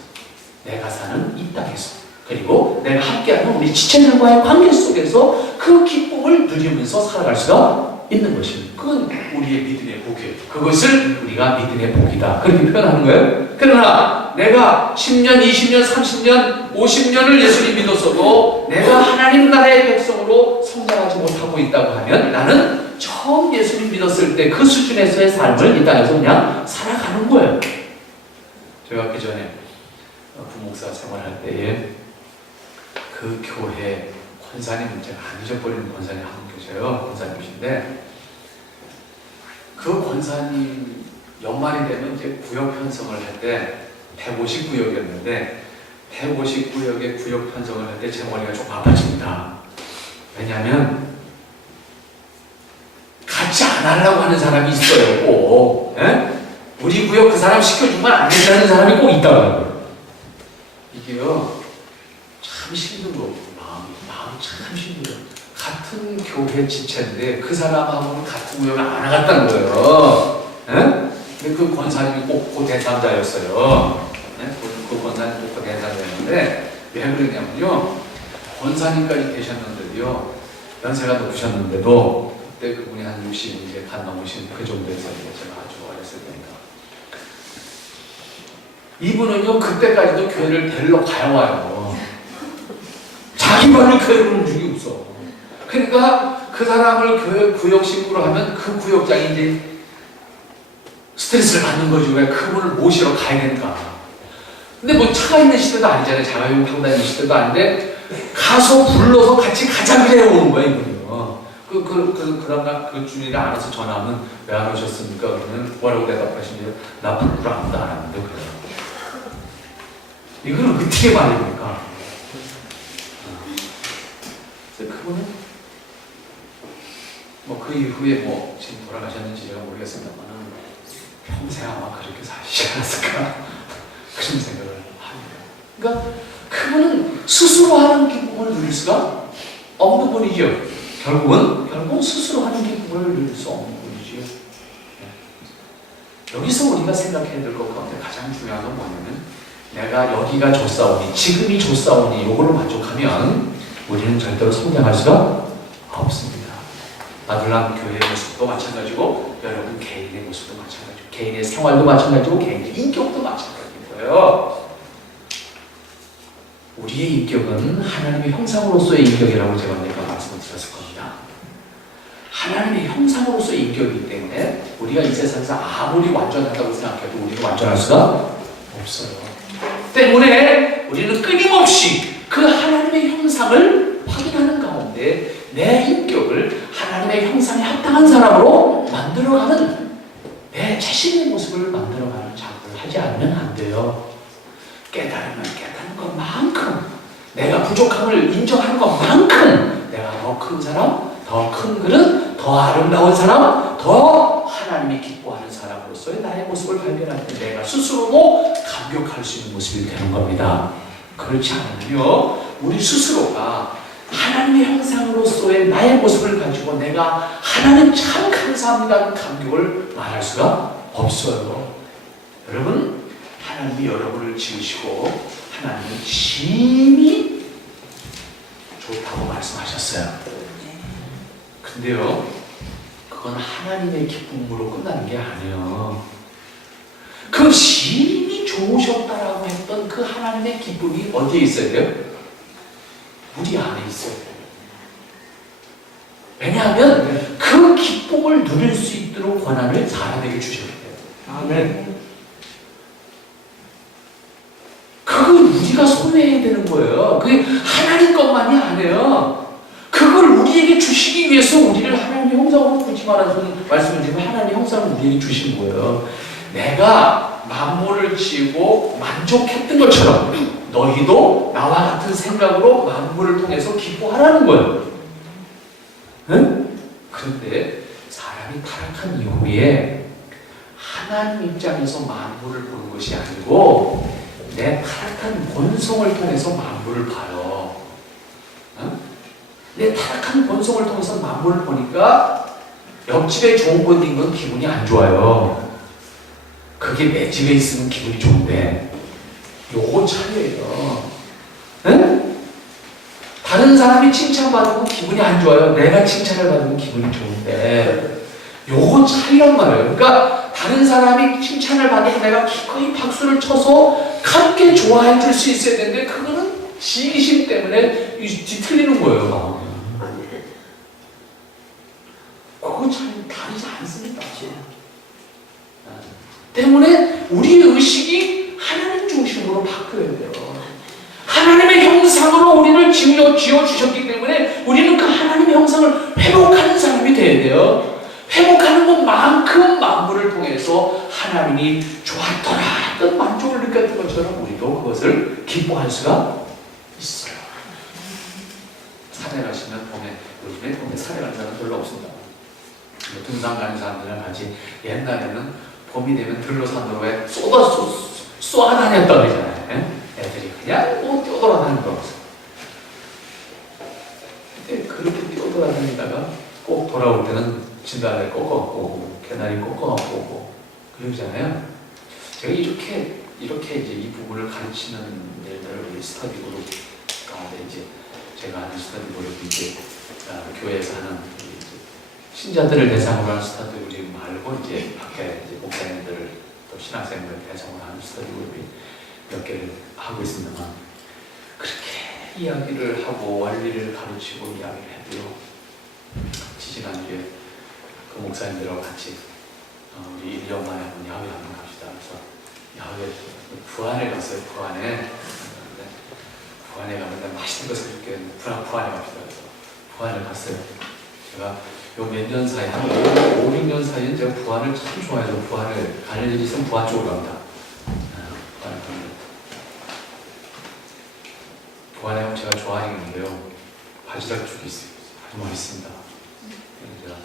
내가 사는 이 땅에서. 그리고 내가 함께하는 우리 지체들과의 관계 속에서 그 기쁨을 누리면서 살아갈 수가 있는 것입니다. 그건 우리의 믿음의 복이에요. 그것을 우리가 믿음의 복이다. 그렇게 표현하는 거예요. 그러나 내가 10년, 20년, 30년, 50년을 예수님 믿었어도 내가 하나님 나라의 백성으로 성장하지 못하고 있다고 하면 나는 처음 예수님 믿었을 때 그 수준에서의 삶을 이 땅에서 그냥 살아가는 거예요. 제가 그 전에 부목사 생활할 때에 그 교회 권사님, 제가 안 잊어버리는 권사님 한 분 계셔요. 권사님이신데 그 권사님 연말이 되면 이제 구역 편성을 할 때 150구역이었는데 150구역의 구역 편성을 할 때 제 머리가 좀 아파집니다. 왜냐하면 하려고 하는 사람이 있어요, 꼭. 예? 우리 구역 그 사람 시켜주면 안 된다는 사람이 꼭 있다고요. 이게요, 참 힘든 거고, 마음이 참 힘들어요. 같은 교회 지체인데 그 사람하고는 같은 구역을 안 나갔다는 거예요. 예? 근데 그 권사님이 꼭 그 대상자였어요. 예? 그 권사님이 꼭 그 대상자였는데 왜 그러냐면요, 권사님까지 계셨는데도요, 연세가 높으셨는데도 그때 그분이 한 60 이제 간 넘으신 그 정도에서 제가 아주 어렸을 때니까 이분은요 그때까지도 교회를 데리러 가요 와요. 자기 말로 교회를 온 적이 없어. 그러니까 그 사람을 교회 구역 신부로 하면 그 구역장이 이제 스트레스를 받는 거죠. 왜 그분을 모시러 가야 되니까. 근데 뭐 차가 있는 시대도 아니잖아요. 자가용 타고 다니는 시대도 아닌데 가서 불러서 같이 가자 그래 오는 거야 이분이요. 그다음날 그 주일에 알아서 전화하면 왜 안 오셨습니까? 그러면 뭐라고 대답하시면 나 불구를 아무도 안 하는데 그래요. 이걸 어떻게 말입니까? 그분은 뭐 그 이후에 뭐 지금 돌아가셨는지 제가 모르겠습니다만은 평생 아마 그렇게 사시지 않았을까 그런 생각을 합니다. 그러니까 그분은 스스로 하는 기쁨을 누릴 수가 없는 분이죠. 결국은 스스로 하는 기쁨을 누릴 수 없는 분이지요. 네. 여기서 우리가 생각해야 될 것 가운데 가장 중요한 건 뭐냐면 내가 여기가 좋사오니 지금이 좋사오니 요거를 만족하면 우리는 절대로 성장할 수가 없습니다. 아들람 교회의 모습도 마찬가지고 여러분 개인의 모습도 마찬가지고 개인의 생활도 마찬가지고 개인의 인격도 마찬가지고요. 우리의 인격은 하나님의 형상으로서의 인격이라고 제가 말씀을 드렸을 겁니다. 하나님의 형상으로서의 인격이기 때문에 우리가 이 세상에서 아무리 완전하다고 생각해도 우리는 완전할 수가 없어요. 때문에 우리는 끊임없이 그 하나님의 형상을 확인하는 가운데 내 인격을 하나님의 형상에 합당한 사람으로 만들어가는 내 자신의 모습을 만들어가는 작업을 하지 않으면 안 돼요. 깨달으면 깨닫는 것만큼 내가 부족함을 인정하는 것만큼 내가 더 큰 사람, 더 큰 그릇, 더 아름다운 사람, 더 하나님이 기뻐하는 사람으로서의 나의 모습을 발견할 때 내가 스스로도 감격할 수 있는 모습이 되는 겁니다. 그렇지 않으면요 우리 스스로가 하나님의 형상으로서의 나의 모습을 가지고 내가 하나님 참 감사합니다는 감격을 말할 수가 없어요. 여러분 하나님이 여러분을 지으시고 하나님은 심히 좋다고 말씀하셨어요. 근데요 그건 하나님의 기쁨으로 끝나는 게 아니에요. 그 심히 좋으셨다라고 했던 그 하나님의 기쁨이 어디에 있어야 돼요? 우리 안에 있어야 돼요. 왜냐하면 그 기쁨을 누릴 수 있도록 권한을 사람에게 주셔야 돼요. 아멘. 그걸 우리가 소유해야 되는 거예요. 그게 하나님 것만이 아니에요. 그걸 우리에게 주시기 위해서 우리를 하나님의 형상으로 굳이 말하는 말씀을 드리면 하나님의 형상을 우리에게 주신 거예요. 내가 만물을 지고 만족했던 것처럼 너희도 나와 같은 생각으로 만물을 통해서 기뻐하라는 거예요. 응? 그런데 사람이 타락한 이후에 하나님 입장에서 만물을 보는 것이 아니고 내 타락한 본성을 통해서 만물을 봐요. 응? 내 타락한 본성을 통해서 만물을 보니까 옆집에 좋은 것 있는 건 기분이 안 좋아요. 그게 내 집에 있으면 기분이 좋은데 요거 차이예요. 응? 다른 사람이 칭찬받으면 기분이 안 좋아요. 내가 칭찬을 받으면 기분이 좋은데 요거 차이란 말이에요. 그러니까 다른 사람이 칭찬을 받으면 내가 기꺼이 박수를 쳐서 함께 좋아해 줄 수 있어야 되는데 그거는 시기심 때문에 뒤틀리는 거예요. 마음이. 그거 참 다르지 않습니다. 때문에 우리의 의식이 하나님 중심으로 바뀌어야 돼요. 하나님의 형상으로 우리를 지어주셨기 때문에 우리는 그 하나님의 형상을 회복하는 사람이 돼야 돼요. 회복하는 것만큼 만물을 통해서 하나님이 좋았더라 어떤 만족을 느꼈던 것처럼 우리도 그것을 기뻐할 수가 있어요. 산에 가시면 봄에, 요즘에 봄에 산에 가는 사람 별로 없습니다. 등산 가는 사람들은 같이 옛날에는 봄이 되면 들로산도로에 쏘아다녔던 거잖아요. 애들이 그냥 뭐 뛰어돌아다니는 거였어. 근데 그렇게 뛰어돌아다니다가 꼭 돌아올 때는 진달래 꺾어갖고 오고 개나리 꺾어갖고 오고 그러잖아요. 제가 이렇게 이제 이 부분을 가르치는 일들을 우리 스터디 그룹 가운데 이제 제가 하는 스터디 그룹이 이제 교회에서 하는 신자들을 대상으로 하는 스터디 그룹 말고 이제 밖에 이제 목사님들 또 신학생들 대상으로 하는 스터디 그룹이 몇 개를 하고 있습니다만 그렇게 이야기를 하고 원리를 가르치고 이야기를 해도요. 지지난주에 그 목사님들하고 같이 우리 1년 만에 한번 야외 한번 갑시다. 그래서 야외 부안에 갔어요. 부안에 가면 맛있는 것을 이렇게 부안에 갑시다. 그래서 부안을 갔어요. 제가 요 몇 년 사이 한 5, 6년 사이에 제가 부안을 참 좋아해서 부안을 가는 일이 있으면 부안 쪽으로 갑니다. 부안을 갑니다. 부안에 가면 제가 좋아하는 게 있는데요. 바지락죽이 있어요. 아주 맛있습니다. 제가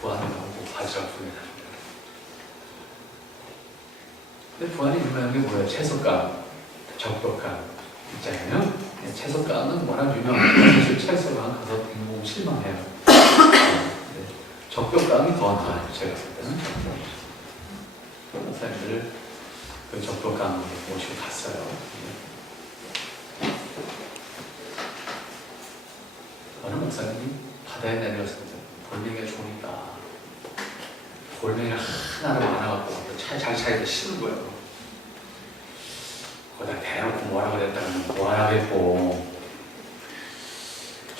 부안을 가고 바지락죽이 나옵니다. 근데 부안이 유명한 게 뭐예요? 채석감, 적벽감 있잖아요. 채석감은 워낙 유명한데 사실 채석감 가서 너무 실망해요. 적벽감이 더 나아요. 제가 봤을 때는 목사님들을 그 적벽감 모시고 갔어요. 어느 목사님이 바다에 내려갔을 때 돌멩이가 좋으니까 돌멩이를 하나를 많아갖고 잘 심은 거예요. 거기다 대놓고 뭐라고 그랬다면 뭐 하라겠고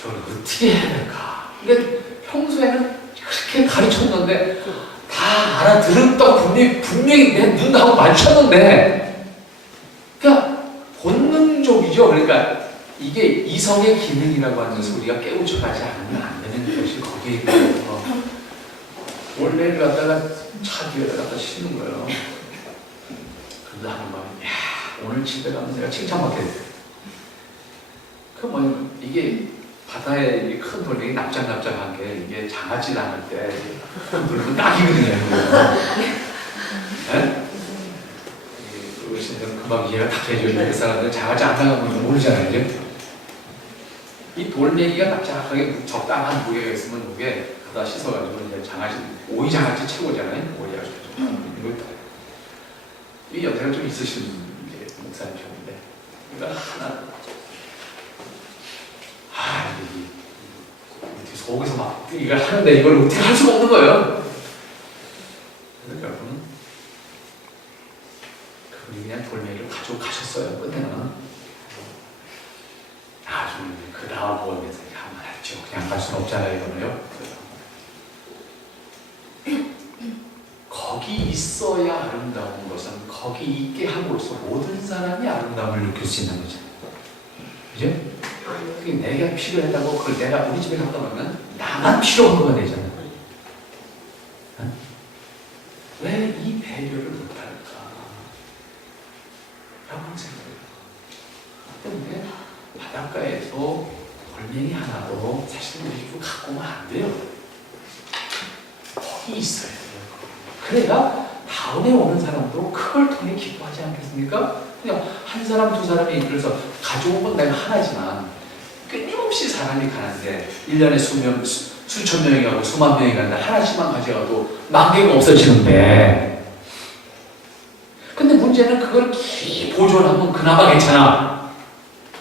저를 어떻게 해야 될까? 근데 평소에는 그렇게 가르쳤는데 다 알아들었다고 분명히 내 눈하고 맞췄는데 그러니까 본능적이죠. 그러니까 이게 이성의 기능이라고 하는 것을 우리가 깨우쳐가지 않으면 안 되는 것이 거기에 있거든요. 돌멩이를 갖다가 차 뒤에다 갖다 싣는 거예요. 그러다 하는 마음이 오늘 집에 가면 내가 칭찬받게 돼. 그 뭐 이게 바다에 큰 돌멩이 납작납작한 게 이게 장아찌 나눌 때 그러면 딱이거든요. 네? 어르신들은 금방 이해가 다 되죠. 그 사람들 장아찌 안 나가면 모르잖아요. 이제? 이 돌멩이가 납작하게 적당한 무게가 있으면 무게 갖다 씻어가지고 이제 장아찌 오이 장아찌 최고잖아요. 오이 장아찌. 이 연세가 좀 있으신 목사님이셨는데, 그러니까 하나, 이렇게 속에서 막 이걸 하는데 이걸 어떻게 할 수가 없는 거예요. 그래서 여러분은 그분이 그냥 돌멩이를 가지고 가셨어요. 끝내는 나중에 그 다음 모험에서 한번 했죠. 그냥 갈 수는 없잖아요, 이거는요. 거기 있어야 아름다운 것은 거기 있게 함으로써 모든 사람이 아름다움을 느낄 수 있는 거죠. 그죠? 그게 내가 필요하다고 그걸 내가 우리 집에 갖다 놓으면 나만 필요한 거가 되잖아요. 왜 이 배려를 못할까? 라고 생각해요. 때문에 바닷가에서 돌멩이 하나도 사실 우리 집으로 갖고 오면 안 돼요. 거기 있어야 돼요. 그래야 다음에 오는 사람도 그걸 통해 기뻐하지 않겠습니까? 그냥 한 사람, 두 사람이 그래서 가져온 건 내가 하나지만 끊임없이 사람이 가는데 1년에 수천 명이 가고 수만 명이 가는데 하나씩만 가져가도 만 개가 없어지는데 근데 문제는 그걸 깊이 보존하면 그나마 괜찮아.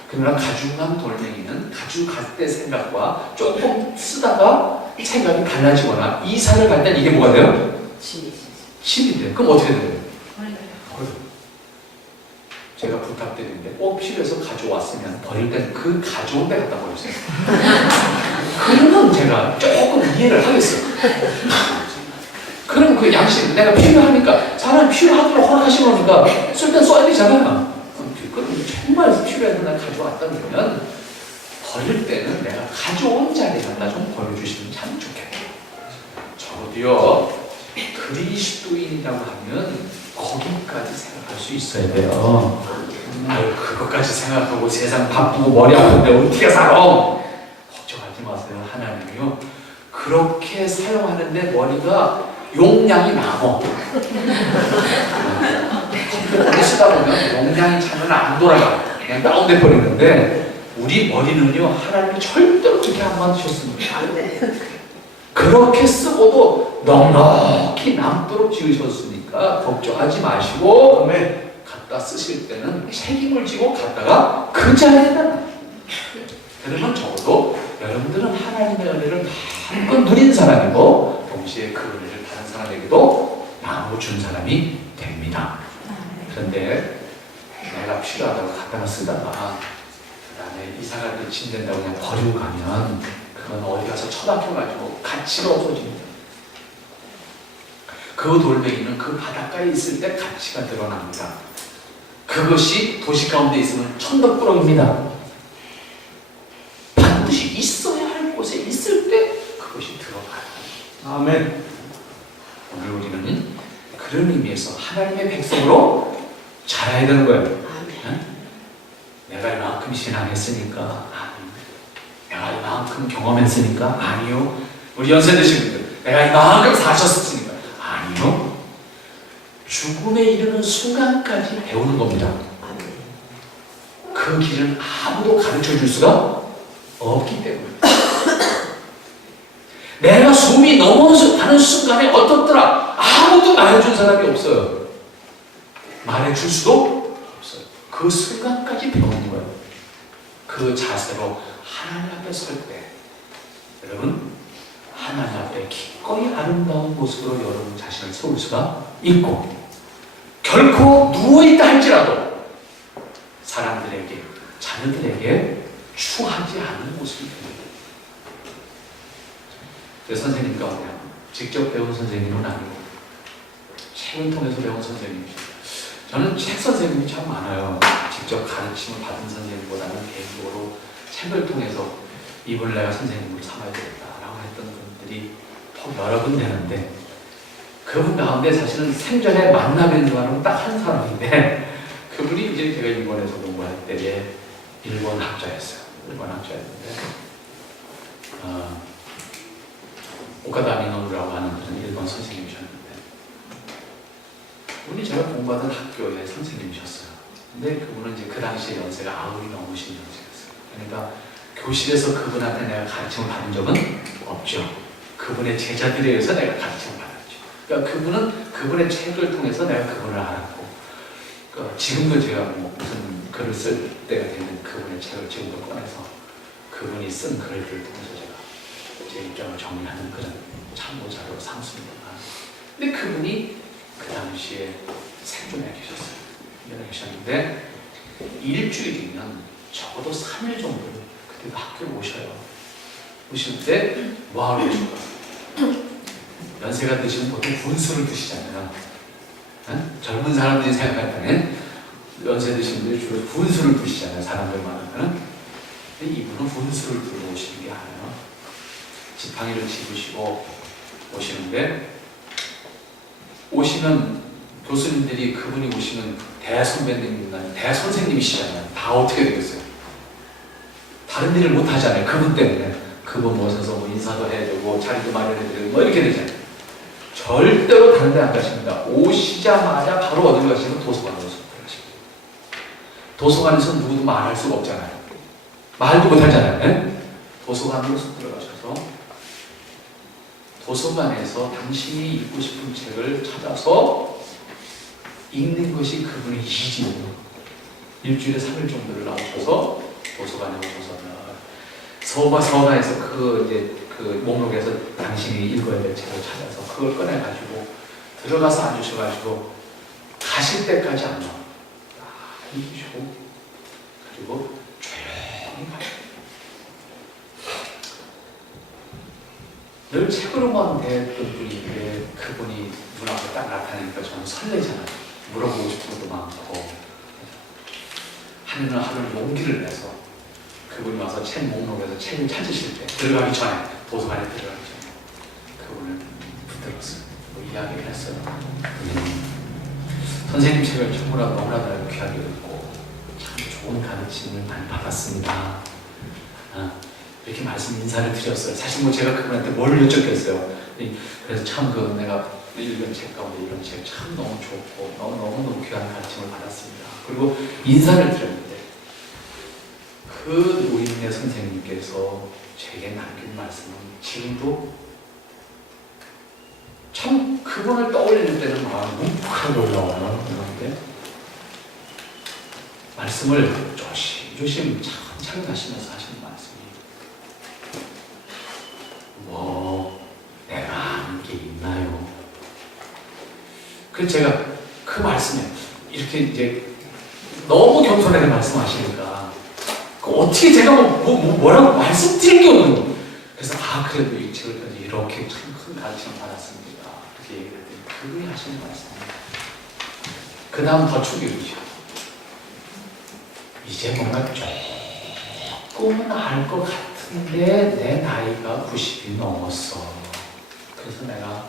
그러나 가져간 돌멩이는 가져갈 때 생각과 조금 쓰다가 생각이 달라지거나 이사를 갈 땐 이게 뭐가 돼요? 침이 돼요. 그럼 어떻게 돼요? 제가 부탁드리는데 꼭 필요해서 가져왔으면 버릴 땐 그 가져온 데 갖다 버렸어요. 그러면 제가 조금 이해를 하겠어요. 그럼 그 양심 내가 필요하니까 사람이 필요하도록 허락하신 거니까 쓸 땐 써야 되잖아요. 그럼 정말 필요해서 내가 가져왔다 그러면 버릴 때는 내가 가져온 자리에 갖다 좀 버려주시면 참 좋겠네요. 저도요 그리스도인이라고 하면 거기까지 생각할 수 있어야 돼요. 아유 그것까지 생각하고 세상 바쁘고 머리 아픈데 어떻게 살아? 걱정하지 마세요. 하나님이요 그렇게 사용하는데 머리가 용량이 많어. 컴퓨터를 쓰다 보면 용량이 차면 안 돌아가. 그냥 다운돼 버리는데 우리 머리는요, 하나님이 절대로 그렇게 안 만드셨습니다. 그렇게 쓰고도 넉넉히 남도록 지으셨으니까 걱정하지 마시고 갖다 쓰실 때는 책임을 지고 갖다가 그 자리에다. 그러면 적어도 여러분들은 하나님의 은혜를 마음껏 누린 사람이고 동시에 그 은혜를 다른 사람에게도 나누어 준 사람이 됩니다. 그런데 내가 필요하다고 갖다가 쓰다가 그 다음에 이사갈 때 침된다고 그냥 버리고 가면 그건 어디 가서 처박혀가지고 가치가 없어집니다. 그 돌멩이는 그 바닷가에 있을 때 가치가 드러납니다. 그것이 도시 가운데 있으면 천덕꾸러기입니다. 반드시 있어야 할 곳에 있을 때 그것이 들어가요. 아멘. 오늘 우리는 그런 의미에서 하나님의 백성으로 자라야 되는 거예요. 응? 내가 이만큼 신앙했으니까 아니요. 내가 이만큼 경험했으니까 아니요. 우리 연세 드신 분들 내가 이만큼 사셨으니까 아니요. 죽음에 이르는 순간까지 배우는 겁니다. 그 길은 아무도 가르쳐 줄 수가 없기 때문에 내가 숨이 넘어가는 순간에 어떻더라 아무도 말해준 사람이 없어요. 말해줄 수도 없어요. 그 순간까지 배우는 거예요. 그 자세로 하나님 앞에 설 때 여러분 하나님 앞에 기꺼이 아름다운 모습으로 여러분 자신을 세울 수가 있고 결코 누워있다 할지라도 사람들에게 자녀들에게 추하지 않는 모습이 됩니다. 선생님 가운데 직접 배운 선생님은 아니고 책을 통해서 배운 선생님이죠. 저는 책 선생님이 참 많아요. 직접 가르침을 받은 선생님보다는 개인적으로 책을 통해서 이분을 내가 선생님으로 삼아야 되겠다라고 했던 분들이 여러 분 되는데 그분 가운데 사실은 생전에 만나뵌 사람은 딱 한 사람인데 그분이 이제 제가 일본에서 공부할 때에 일본 학자였어요. 일본 학자였는데 오카다 미노루라고 하는 그런 일본 선생님이셨는데 그분이 제가 공부하던 학교의 선생님이셨어요. 근데 그분은 이제 그 당시에 연세가 90이 넘으신 연세였어요. 그러니까 교실에서 그분한테 내가 가르침을 받은 적은 없죠. 그분의 제자들에 의해서 내가 가르침을 받았죠. 그러니까 그분은 그분의 책을 통해서 내가 그분을 알았고 그러니까 지금도 제가 뭐 무슨 글을 쓸 때가 되는 그분의 책을 지금도 꺼내서 그분이 쓴 글들을 통해서 제가 제 입장을 정리하는 그런 참고자료로 삼습니다. 근데 그분이 그 당시에 생존해 계셨어요. 생존해 계셨는데 일주일이면 적어도 3일 정도를 그때도 학교에 오셔요. 오실 때 뭐 하러 오실까요? 연세가 드시면 보통 분수를 드시잖아요. 응? 젊은 사람들이 생각할 때는 연세 드신 분들이 주로 분수를 드시잖아요. 사람들 많으면. 근데 이분은 분수를 들고 오시는 게 아니에요. 지팡이를 짚으시고 오시는데 오시면 교수님들이 그분이 오시면 대선배님이나 대선생님이시잖아요. 다 어떻게 되겠어요? 다른 일을 못 하잖아요. 그분 때문에. 그분 모셔서 뭐 인사도 해야 되고 자리도 마련해드리고 뭐 이렇게 되잖아요. 절대로 다른 데 안 가십니다. 오시자마자 바로 어딜 가시면 도서관으로 들어가십니다. 도서관에서 누구도 말할 수가 없잖아요. 말도 못 하잖아요. 네? 도서관으로 들어가셔서 도서관에서 당신이 읽고 싶은 책을 찾아서 읽는 것이 그분의 이지예요. 일주일에 3일 정도를 나오셔서 도서관에 오셔서 서가에서 그 목록에서 당신이 읽어야 될 책을 찾아서 그걸 꺼내가지고 들어가서 앉으셔가지고 가실 때까지 안 나와요. 읽으시고 그리고 조용히 가요. 늘 책으로만 대했던 분이 왜 그분이 눈앞에 딱 나타나니까 저는 설레잖아요. 물어보고 싶은 것도 많고 하루는 용기를 내서 그분이 와서 책 목록에서 책을 찾으실 때 들어가기 전에 도서관에 들어가기 전에 그분을 붙들었어요. 뭐 이야기를 했어요. 선생님 책을 너무나도 귀하게 읽고 참 좋은 가르침을 많이 받았습니다. 이렇게 말씀 인사를 드렸어요. 사실 뭐 제가 그분한테 뭘 여쭙겠어요. 그래서 참 그 내가 읽은 책 가운데 이런 책 참 너무 좋고 너무너무 귀한 가르침을 받았습니다. 그리고 인사를 드렸는데 그 노인네 선생님께서 제게 남긴 말씀은 지금도 참 그분을 떠올릴 때는 마음이 뭉클하게 올라와요. 그런데 말씀을 조심조심 천천히 하시면서 하시는 말씀이 뭐 내가 아는 게 있나요? 그래서 제가 그 말씀에 이렇게 이제 너무 겸손하게 말씀하시니까 어떻게 제가 뭐라고 말씀드린 게 없는. 그래서 그래도 이 책을 이렇게 참 큰 가르침을 받았습니다. 그렇게 얘기를 했더니 그분이 하시는 말씀입니다. 그 다음 더 충격이죠. 이제 뭔가 조금은 알 것 같은데 내 나이가 90이 넘었어. 그래서 내가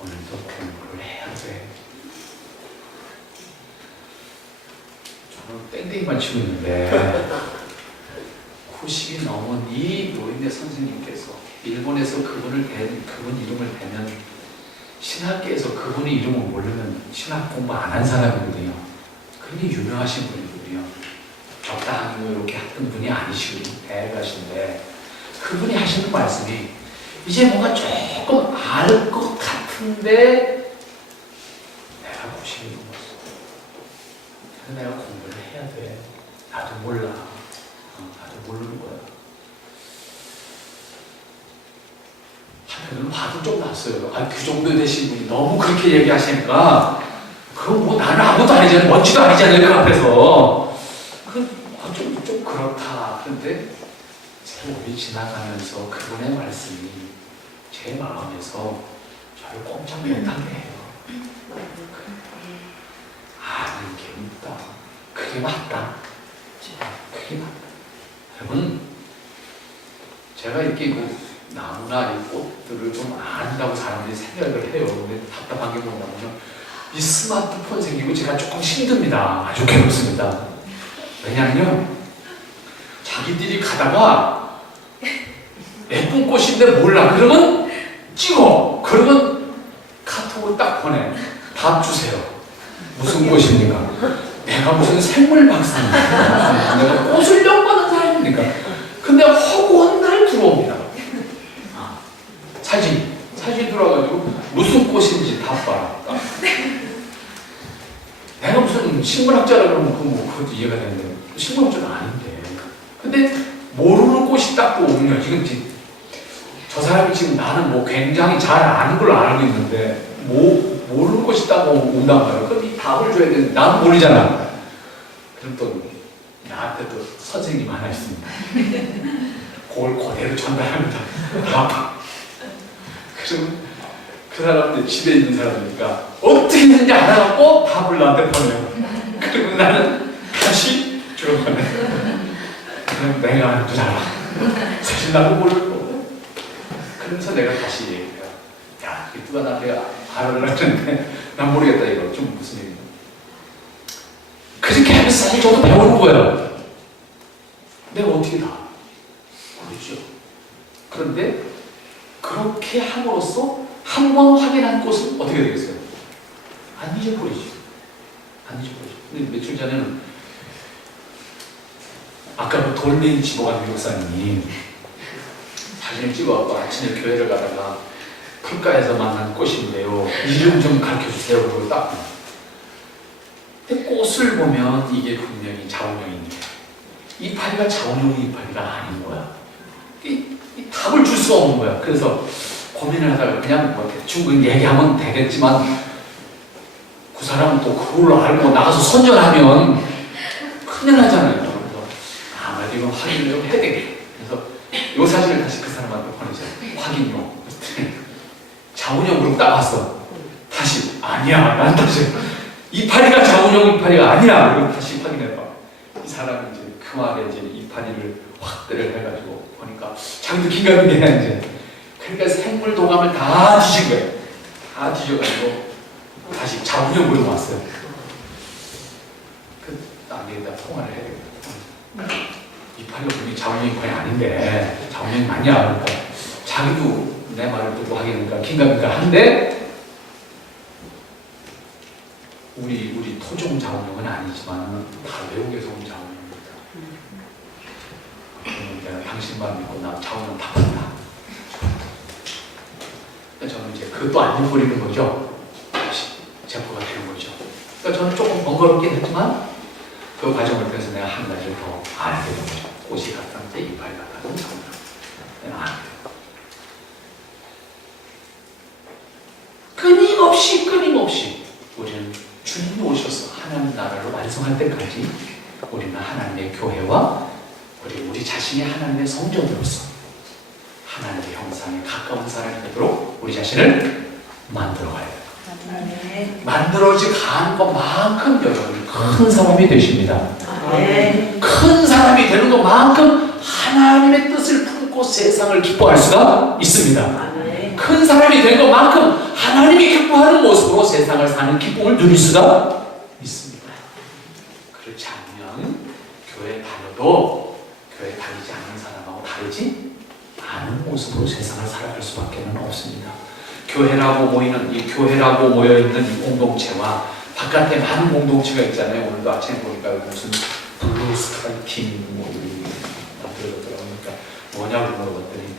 오늘도 공부를 해야 돼. 저는 땡땡이만 치고 있는데 90이 넘은 이 노인네 선생님께서 일본에서 그분 이름을 대면 신학계에서 그분의 이름을 모르면 신학 공부 안 한 사람이거든요. 굉장히 유명하신 분이거든요. 적당히 이렇게 했던 분이 아니시고 대가신데 그분이 하시는 말씀이 이제 뭔가 조금 알 것 같은데 내가 90이 넘었어. 그래서 내가 공부를 해야 돼. 나도 몰라. 나도 모르는 거야. 한편으로는 화도 좀 났어요. 그 정도 되신 분이 너무 그렇게 얘기하시니까 그럼 뭐 나는 아무것도 아니잖아요. 멋지도 아니잖아요. 그 앞에서. 좀 그렇다. 그런데 세월이 지나가면서 그분의 말씀이 제 마음에서 저를 꼼짝 못하게 해요. 아는 게 있다. 그게 맞다. 그게 맞다. 여러분, 제가 이렇게 나무나 이 꽃들을 좀 안다고 사람들이 생각을 해요. 근데 답답한 게 뭐냐면 이 스마트폰 생기고 제가 조금 힘듭니다. 아주 괴롭습니다. 왜냐면요, 자기들이 가다가 예쁜 꽃인데 몰라. 그러면 찍어. 그러면 카톡을 딱 보내. 답 주세요. 무슨 꽃입니까? 내가 무슨 생물 박사입니까? 내가 꽃을 연구하는 사람입니까? 근데 허구한 날 들어옵니다. 사진 들어와가지고 무슨 꽃인지 다 봐라. 내가 무슨 식물학자라 그러면 그것도 이해가 되는데 식물학자는 아닌데. 근데 모르는 꽃이 딱 오면 지금 저 사람이 지금 나는 뭐 굉장히 잘 아는 걸로 알고 있는데 모르는 꽃이 딱 온단 말이야. 그럼 이 답을 줘야 되는데 나는 모르잖아. 그럼 또 나한테 또 선생님 하나 있습니다. 그걸 그대로 전달합니다. 그럼 그 사람들 집에 있는 사람이니까 어떻게든지 알아갖고 답을 나한테 보내요. 그리고 나는 다시 들어보내. 그럼 내가 하는 줄 알아. 사실 나도 모르고. 그래서 내가 다시 얘기해요. 야, 누가 나한테 알아라 했는데 난 모르겠다 이거. 좀 무슨 얘기야. 그렇게 하면서 사실 저도 배우는 거예요. 내가 어떻게 다 모르죠. 그런데 그렇게 함으로써 한 번 확인한 꽃은 어떻게 되겠어요? 안 잊어버리죠. 안 잊어버리죠. 근데 며칠 전에는 아까 그 돌메인 지보관 교육사님이 사진을 찍어갖고 아침에 교회를 가다가 풀가에서 만난 꽃인데요. 이름 좀 가르쳐주세요. 그러고 딱. 근데 꽃을 보면 이게 분명히 자원형인데 이파리가 자원형 이파리가 아닌 거야. 이 답을 줄 수 없는 거야. 그래서 고민을 하다가 그냥 뭐 대충 얘기하면 되겠지만 그 사람은 또 그걸로 알고 나가서 선전하면 큰일 나잖아요. 그래서 아마도 이건 확인을 좀 해야 되겠다. 그래서 이 사진을 다시 그 사람한테 보내죠. 확인요. 자원형으로 딱 왔어. 다시 아니야. 난 다시 이파리가 자원형 이파리가 아니야. 그럼 다시 확인해봐. 이 사람은 이제 그 말에 이제 이파리를 확대를 해가지고 보니까 자기도 기가 막히게 이제 그러니까 생물 도감을 다 뒤진 거예요. 다 뒤져가지고 다시 자원형으로 왔어요. 그 나중에다 통화를 해야 되겠다. 이파리가 분명히 자원형 이파리 아닌데 자원형이 맞냐? 그러니까 자기도 내 말을 듣고 하겠는가 긴가민가 한데 우리 토종 자원형은 아니지만 다 외국에서 온 자원형입니다. 내가 당신만 믿고 나 자원형 다 판다. 저는 이제 그것도 안 잊어버리는 거죠. 제포가 되는 거죠. 그러니까 저는 조금 번거롭긴 했지만 그 과정을 통해서 내가 한 가지를 더 알게 된 거죠. 꽃이 같다는 때 이파리 같다는 자원형. 내가 알게 된 거죠. 끊임없이 우리는 주님이 오셔서 하나님 나라를 완성할 때까지 우리는 하나님의 교회와 우리 자신이 하나님의 성전으로서 하나님의 형상에 가까운 사람이 되도록 우리 자신을 만들어가야 돼요. 만들어지 가는 것만큼 여러분이 큰 사람이 되십니다. 큰 사람이 되는 것만큼 하나님의 뜻을 품고 세상을 기뻐할 수가 있습니다. 큰 사람이 된 것만큼 하나님이 기뻐하는 모습으로 세상을 사는 기쁨을 누릴 수가 있습니다. 그렇지 않으면 교회 다녀도 교회 다니지 않는 사람하고 다르지 않은 모습으로 세상을 살아갈 수밖에 없습니다. 교회라고 모여있는 이 공동체와 바깥에 많은 공동체가 있잖아요. 오늘도 아침에 보니까 무슨 블루 스카이 팀 만들어졌더라고요. 그러니까 뭐냐고 물어봤더니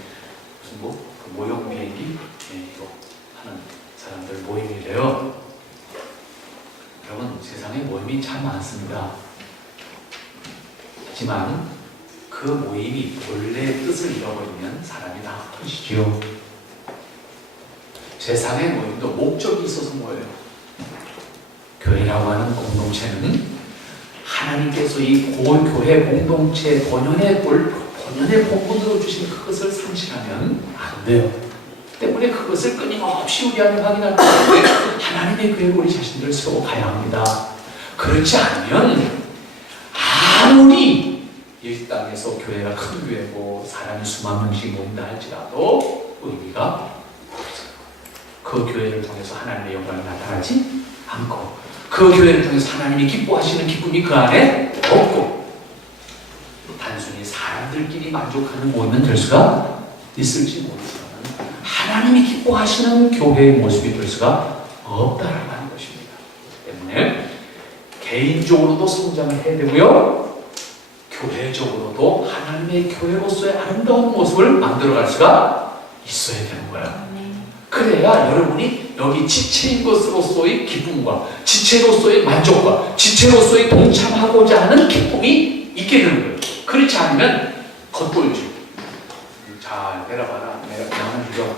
무슨 그 모형 비행기 이거 하는 사람들 모임이래요. 여러분 세상에 모임이 참 많습니다. 하지만 그 모임이 본래의 뜻을 잃어버리면 사람이 다 흩어지죠. 세상의 모임도 목적이 있어서 모여요. 교회라고 하는 공동체는 하나님께서 이 교회 공동체 본연의 본분으로 주신 그것을 상실하면 안 돼요. 때문에 그것을 끊임없이 우리 안에 확인할 때문에 하나님의 교회로 우리 자신들을 세워가야 합니다. 그렇지 않으면 아무리 이 땅에서 교회가 큰 교회고 사람이 수만 명씩 모인다 할지라도 의미가 그 교회를 통해서 하나님의 영광이 나타나지 않고 그 교회를 통해서 하나님이 기뻐하시는 기쁨이 그 안에 없고 단순히 사람들끼리 만족하는 모임은 될 수가 있을지 모르지만 하나님이 기뻐하시는 교회의 모습이 될 수가 없다라고 하는 것입니다. 때문에 개인적으로도 성장을 해야 되고요, 교회적으로도 하나님의 교회로서의 아름다운 모습을 만들어갈 수가 있어야 되는 거예요. 그래야 여러분이 여기 지체인 것으로서의 기쁨과 지체로서의 만족과 지체로서의 동참하고자 하는 기쁨이 있게 되는 거예요. 그렇지 않으면 겉돌지. 자, 내려봐라. 나는 이거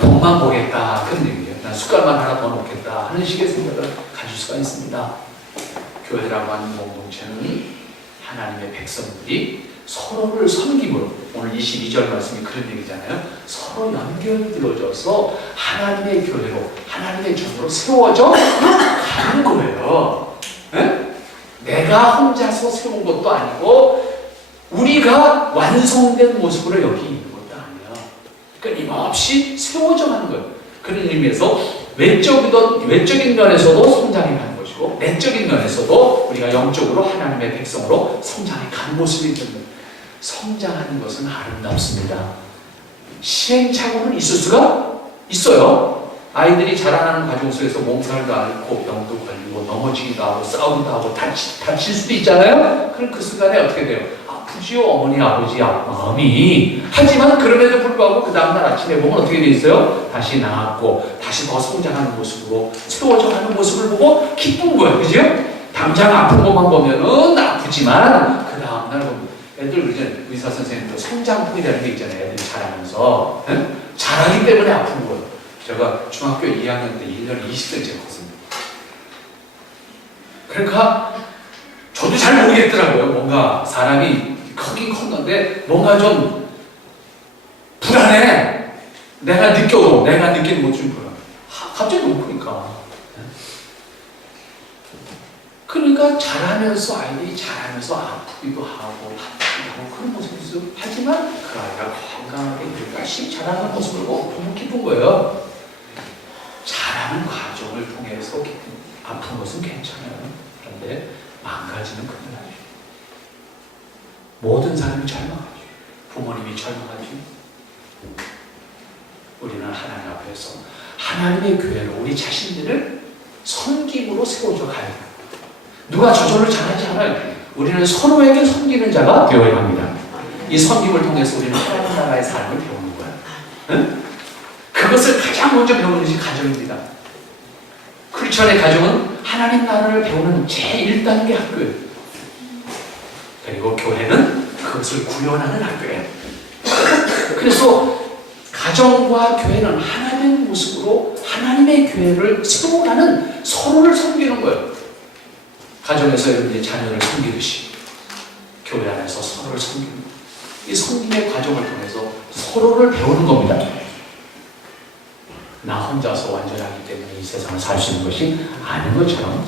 돈만 보겠다. 그런 얘기예요. 난 숟갈만 하나 더 놓겠다 하는 식의 생각을 가질 수가 있습니다. 교회라고 하는 공동체는 하나님의 백성들이 서로를 섬김으로, 오늘 22절 말씀이 그런 얘기잖아요. 서로 연결되어져서 하나님의 교회로, 하나님의 전으로 세워져 가는 거예요. 네? 내가 혼자서 세운 것도 아니고 우리가 완성된 모습으로 여기 있는 것도 아니에요. 끊임없이 세워져 가는 거예요. 그런 의미에서 외적인 면에서도 성장해 가는 것이고 내적인 면에서도 우리가 영적으로 하나님의 백성으로 성장해 가는 모습이 있는 거예요. 성장하는 것은 아름답습니다. 시행착오는 있을 수가 있어요. 아이들이 자라나는 과정 속에서 몸살도 앓고 병도 걸리고 넘어지기도 하고 싸우기도 하고 다칠 수도 있잖아요. 그럼 그 순간에 어떻게 돼요? 아프지요, 어머니 아버지 마음이. 하지만 그럼에도 불구하고 그 다음날 아침에 보면 어떻게 돼 있어요? 다시 나았고 다시 더 성장하는 모습으로 세워져 가는 모습을 보고 기쁜 거예요. 그죠? 당장 아픈 것만 보면은 아프지만 그 다음날 보면 애들 그러잖아요. 의사 선생님도 성장통이라는 게 있잖아요. 애들이 자라면서 자라기 때문에 아픈 거예요. 제가 중학교 2학년 때 1년에 20cm 컸습니다. 그러니까 저도 잘 모르겠더라고요. 뭔가 사람이 크긴 컸는데 뭔가 좀 불안해. 내가 느끼는 것 좀 불안해. 갑자기 너무 크니까. 그러니까 자라면서 아이들이 자라면서 아프기도 하고 그런 모습이 있어요. 하지만 그 아이가 건강하게 열심히 자라는 모습을 보고 너무 기쁜 거예요. 자라는 과정을 통해서 아픈 것은 괜찮아요. 그런데 망가지는 큰일 나죠. 모든 사람이 절망하죠. 부모님이 절망하죠. 우리는 하나님 앞에서 하나님의 교회로 우리 자신들을 섬김으로 세워져 가야 합니다. 누가 저절로 잘하지 않아요. 우리는 서로에게 섬기는 자가 되어야 합니다. 이 섬김을 통해서 우리는 하나님 나라의 삶을 배우는 거예요. 응? 그것을 가장 먼저 배우는 것이 가정입니다. 크리스천의 가정은 하나님 나라를 배우는 제1단계 학교예요. 그리고 교회는 그것을 구현하는 학교예요. 그래서 가정과 교회는 하나님의 모습으로 하나님의 교회를 세워가는, 서로를 섬기는 거예요. 가정에서 여러분의 자녀를 섬기듯이 교회 안에서 서로를 섬기는 거예요. 이 섬김의 과정을 통해서 서로를 배우는 겁니다. 나 혼자서 완전하기 때문에 이 세상을 살 수 있는 것이 아닌 것처럼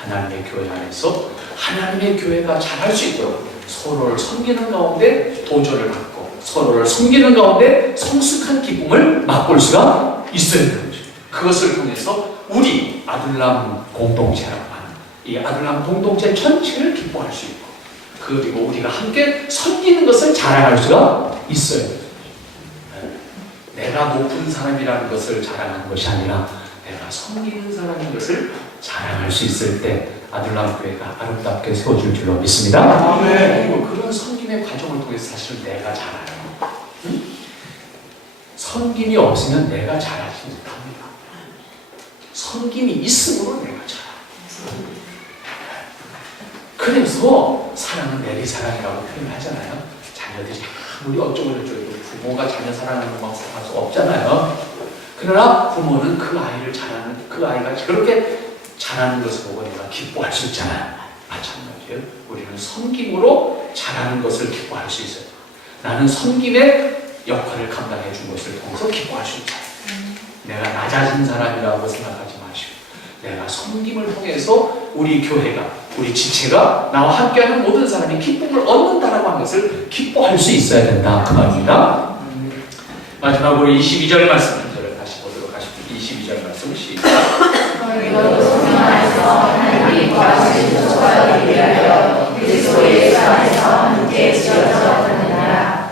하나님의 교회 안에서 하나님의 교회가 잘할 수 있도록 서로를 섬기는 가운데 도전을 받고 서로를 섬기는 가운데 성숙한 기쁨을 맛볼 수가 있어야 되는 거죠. 그것을 통해서 우리 아둘람 공동체라고 하는 이 아둘람 공동체 전체를 기뻐할 수 있고, 그리고 우리가 함께 섬기는 것을 자랑할 수가 있어야 돼요. 내가 높은 사람이라는 것을 자랑하는 것이 아니라 내가 섬기는 사람인 것을 자랑할 수 있을 때 아둘람 교회가 아름답게 세워질 줄로 믿습니다. 그리고 그런 섬김의 과정을 통해서 사실 내가 잘해요. 응? 섬김이 없으면 내가 잘하지 못합니다. 섬김이 있으므로 내가 잘해요. 그래서 사랑은 내리사랑이라고 표현하잖아요. 자녀들이 아무리 어쩌고저쩌고 부모가 자녀 사랑하는 것만 할 수 없잖아요. 그러나 부모는 그 아이를 잘하는, 그 아이가 그렇게 잘하는 것을 보고 내가 기뻐할 수 있잖아요. 마찬가지예요. 우리는 섬김으로 잘하는 것을 기뻐할 수 있어요. 나는 섬김의 역할을 감당해 준 것을 통해서 기뻐할 수 있잖아요. 내가 낮아진 사람이라고 생각하지 마시고 내가 섬김을 통해서 우리 교회가, 우리 지체가 나와 함께하는 모든 사람이 기쁨을 얻는다라고 하는 것을 기뻐할 수 있어야 된다, 그 말입니다. 마지막으로 22절 말씀 한 절을 다시 보도록 하십시오. 22절 말씀 시작. 너희도 성령안에서 하나님이 거하신 조처를 위하여 그리스도 예수 안에서 함께 지어져 가느니라.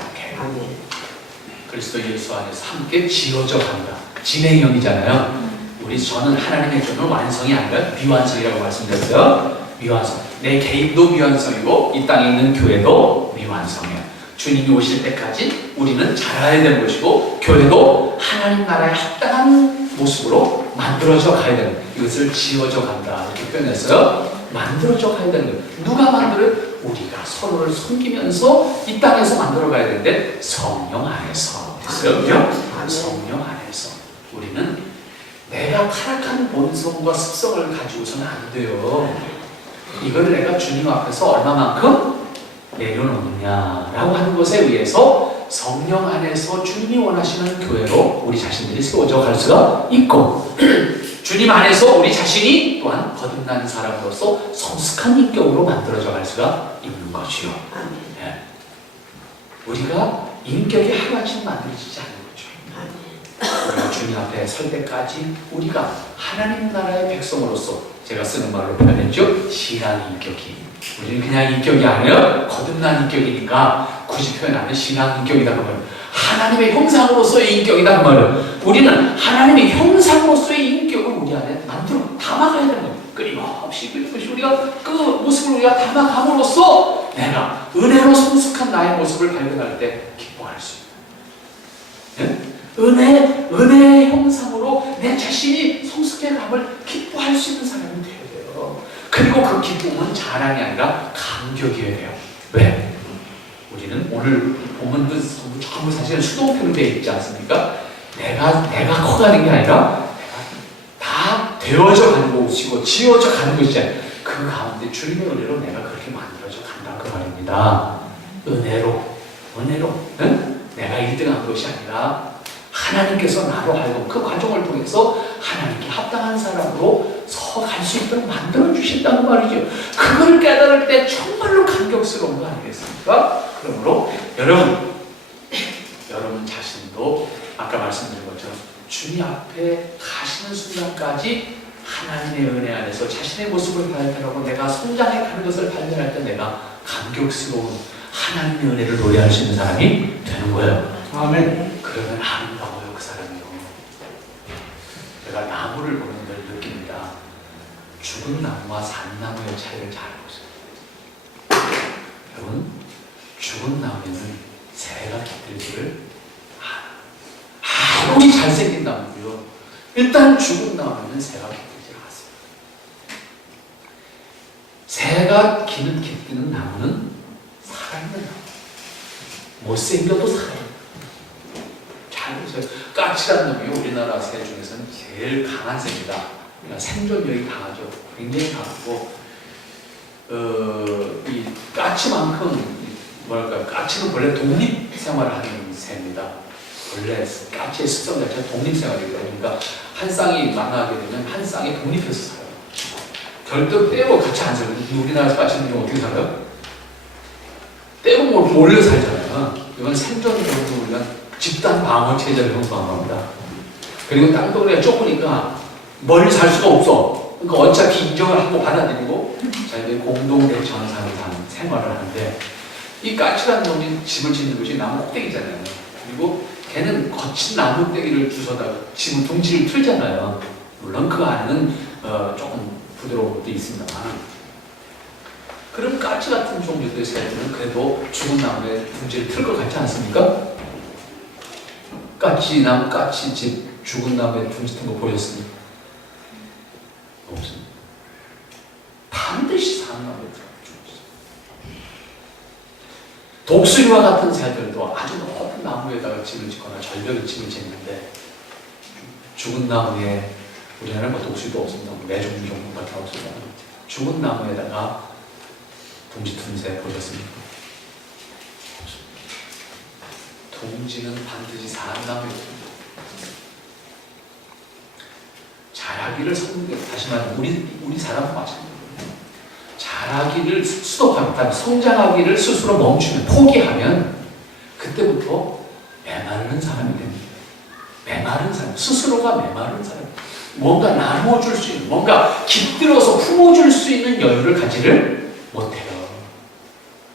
그리스도 예수 안에서 함께 지어져 간다. 진행형이잖아요. 저는 하나님의 교회는 완성이 아니라 미완성이라고 말씀드렸어요. 미완성. 내 개인도 미완성이고 이 땅에 있는 교회도 미완성이에요. 주님이 오실 때까지 우리는 자라야 되는 것이고 교회도 하나님 나라에 합당한 모습으로 만들어져 가야 되는, 이것을 지어져 간다 이렇게 표현했어요. 만들어져 가야 되는 거예요. 누가 만들어요? 우리가 서로를 섬기면서 이 땅에서 만들어 가야 되는데 성령 안에서 됐어요. 그죠? 성령 안에서 우리는 내가 타락한 본성과 습성을 가지고서는 안 돼요. 이걸 내가 주님 앞에서 얼마만큼 내려놓느냐라고 하는 것에 의해서 성령 안에서 주님이 원하시는 교회로 우리 자신들이 세워져 갈 수가 있고 주님 안에서 우리 자신이 또한 거듭난 사람으로서 성숙한 인격으로 만들어져 갈 수가 있는 것이요. 네. 우리가 인격이 하나씩 만들어지지 않는 거죠. 우리가 주님 앞에 설 때까지 우리가 하나님 나라의 백성으로서, 제가 쓰는 말로 표현했죠. 신앙 인격이. 우리는 그냥 인격이 아니에요. 거듭난 인격이니까 굳이 표현하면 신앙 인격이다 그 말이에요. 하나님의 형상으로서의 인격이다 그 말이에요. 우리는 하나님의 형상으로서의 인격을 우리 안에 만들어 담아가야 되는 거예요. 끊임없이 우리가 그 모습을 우리가 담아감으로써 내가 은혜로 성숙한 나의 모습을 발견할 때 기뻐할 수 있어요. 네? 은혜의 형상으로 내 자신이 성숙해감을 기뻐할 수 있는 사람이 돼야 돼요. 그리고 그 기쁨은 자랑이 아니라 감격이어야 돼요. 왜? 우리는 오늘 본문도 전부 사실은 수동태로 되어 있지 않습니까? 내가 커가는 게 아니라 내가 다 되어져 가는 것이고 지어져 가는 것이잖아요. 그 가운데 주님의 은혜로 내가 그렇게 만들어져 간다 그 말입니다. 은혜로 응? 내가 1등한 것이 아니라 하나님께서 나로 하여금 그 과정을 통해서 하나님께 합당한 사람으로 서 갈 수 있도록 만들어 주신다는 말이죠. 그걸 깨달을 때 정말로 감격스러운 거 아니겠습니까? 그러므로 여러분 자신도 아까 말씀드린 것처럼 주님 앞에 가시는 순간까지 하나님의 은혜 안에서 자신의 모습을 발견하고 내가 성장해 가는 것을 발견할 때 내가 감격스러운 하나님의 은혜를 노래할 수 있는 사람이 되는 거예요. 아멘. 그러면 아름다워요, 그 사람이요. 제가 나무를 보는 걸 느낍니다. 죽은 나무와 산 나무의 차이를 잘 보세요. 여러분, 죽은 나무에는 새가 깃들지를 않아. 아무리 잘생긴 나무고요. 일단 죽은 나무에는 새가 깃들지 않습니다. 새가 깃드는 나무는 살아있는 나무. 못생겨도 살아있는 나무. 잘 보세요. 까치라는 놈이 우리나라 새 중에서는 제일 강한 새입니다. 그러니까 생존력이 강하죠. 굉장히 강하고, 이 까치만큼 뭐랄까, 까치는 원래 독립 생활을 하는 새입니다. 원래 까치의 습성 자체가 독립 생활이에요. 그러니까 한 쌍이 만나게 되면 한 쌍이 독립해서 살아요. 절대 떼고 같이 안 살아요. 우리나라 까치는 어떻게 살아요? 떼고 몰려 살잖아요. 이건 생존적으로 우리가 집단 방어 체제를 형성합니다. 그리고 땅덩어리가 좁으니까 멀리 살 수가 없어. 그러니까 어차피 인정을 하고 받아들이고 자기들 공동대 전상을 사는 생활을 하는데, 이 까치라는 놈이 집을 짓는 것이 나무 꼭대기잖아요. 그리고 걔는 거친 나무 떼기를 주워다 집을 둥지를 틀잖아요. 물론 그 안에는 조금 부드러운 것도 있습니다만, 그럼 까치 같은 종류들의 새들은 그래도 죽은 나무에 둥지를 틀 것 같지 않습니까? 까치 집 죽은 나무에 둥지 튼 거 보셨습니까? 없습니다. 반드시 산 나무에 들어가죠. 독수리와 같은 새들도 아주 높은 나무에다가 집을 짓거나 절벽에 집을 짓는데, 죽은 나무에, 우리나라는 뭐 독수리도 없습니다. 매종류 정도밖에 없습니다. 죽은 나무에다가 둥지 튼 새 보셨습니까? 둥지는 반드시 산 나무에 듭니다. 자라기를 다시 말하면 우리 사람은 마찬가지입니다. 자라기를 스톱하면, 성장하기를 스스로 멈추면, 포기하면 그때부터 메마른 사람이 됩니다. 메마른 사람, 스스로가 메마른 사람, 뭔가 나누어줄 수 있는, 뭔가 깃들어서 품어줄 수 있는 여유를 가지를 못해요.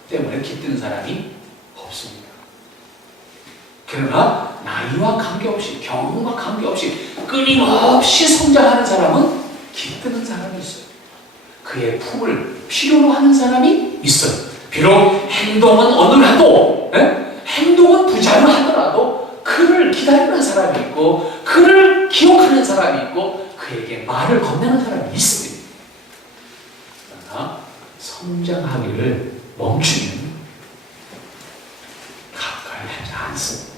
때문에 깃드는 사람이 없습니다. 그러나 나이와 관계없이, 경험과 관계없이 끊임없이 성장하는 사람은 깃드는 사람이 있어요. 그의 품을 필요로 하는 사람이 있어요. 비록 행동은 어눌하도, 행동은 부자유하더라도 그를 기다리는 사람이 있고, 그를 기억하는 사람이 있고, 그에게 말을 건네는 사람이 있습니다. 그러나 성장하기를 멈추면 가까이 하지 않습니다.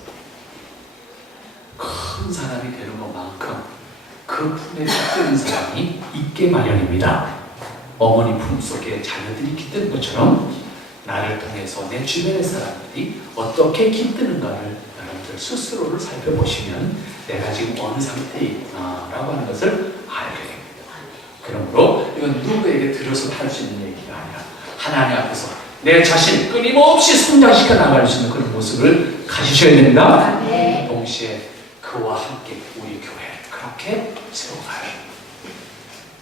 큰 사람이 되는 것만큼 그 품에 깃드는 사람이 있게 마련입니다. 어머니 품속에 자녀들이 깃드는 것처럼 나를 통해서 내 주변의 사람들이 어떻게 깃드는가를 여러분들 스스로를 살펴보시면 내가 지금 어느 상태에 있구나라고 하는 것을 알게 됩니다. 그러므로 이건 누구에게 들어서 할 수 있는 얘기가 아니라 하나님 앞에서 내 자신 끊임없이 성장시켜 나갈 수 있는 그런 모습을 가지셔야 됩니다. 동시에 그와 함께 우리 교회 그렇게 세워가요.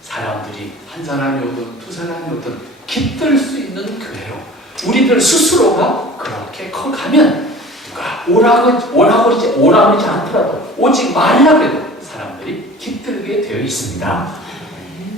사람들이 한 사람이 오든 두 사람이 오든 깃들 수 있는 교회로 우리들 스스로가 그렇게 커가면 누가 오라고 하지 않더라도 오직 말라고 해도 사람들이 깃들게 되어 있습니다.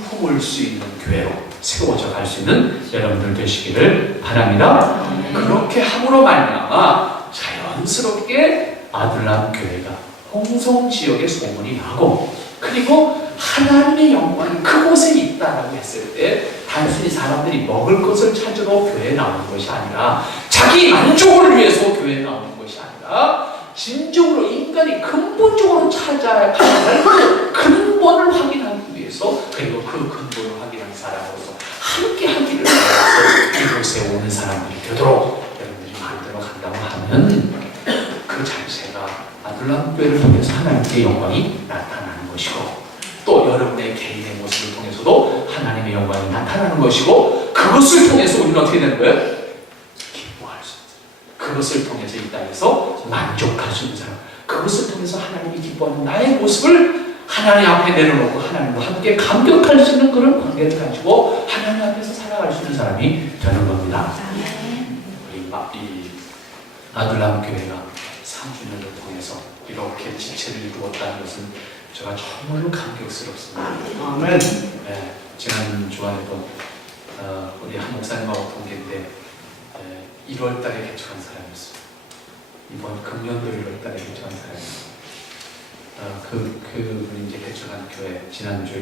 품을 수 있는 교회로 세워져 갈 수 있는 여러분들 되시기를 바랍니다. 그렇게 함으로 말미암아 자연스럽게 아들람 교회가 홍성 지역에 소문이 나고, 그리고 하나님의 영광이 그곳에 있다라고 했을 때 단순히 사람들이 먹을 것을 찾으러 교회에 나오는 것이 아니라 자기 만족을 위해서 교회에 나오는 것이 아니라 진정으로 인간이 근본적으로 찾아야 할 그 근본을 확인하기 위해서, 그리고 그 근본을 확인한 사람으로서 함께 하기를 위해서 이곳에 오는 사람들이 되도록 여러분들이 만들어 간다고 하면 그 자체가 아들람 교회를 통해서 하나님의 영광이 나타나는 것이고, 또 여러분의 개인의 모습을 통해서도 하나님의 영광이 나타나는 것이고, 그것을 통해서 우리는 어떻게 되는 거예요? 기뻐할 수 있는 사람. 그것을 통해서 이 땅에서 만족할 수 있는 사람. 그것을 통해서 하나님이 기뻐하는 나의 모습을 하나님 앞에 내려놓고 하나님과 함께 감격할 수 있는 그런 관계를 가지고 하나님 앞에서 살아갈 수 있는 사람이 되는 겁니다. 우리 이 아들람 교회가 3주년을 통해서 이렇게 지체를 이루었다는 것은 제가 정말로 감격스럽습니다. 아멘. 네, 지난 주간에도 우리 한 목사님하고 동기인데 1월 달에 개척한 사람이었어요. 이번 금년도 1월 달에 개척한 사람이었어요. 그분이 이제 개척한 교회 지난주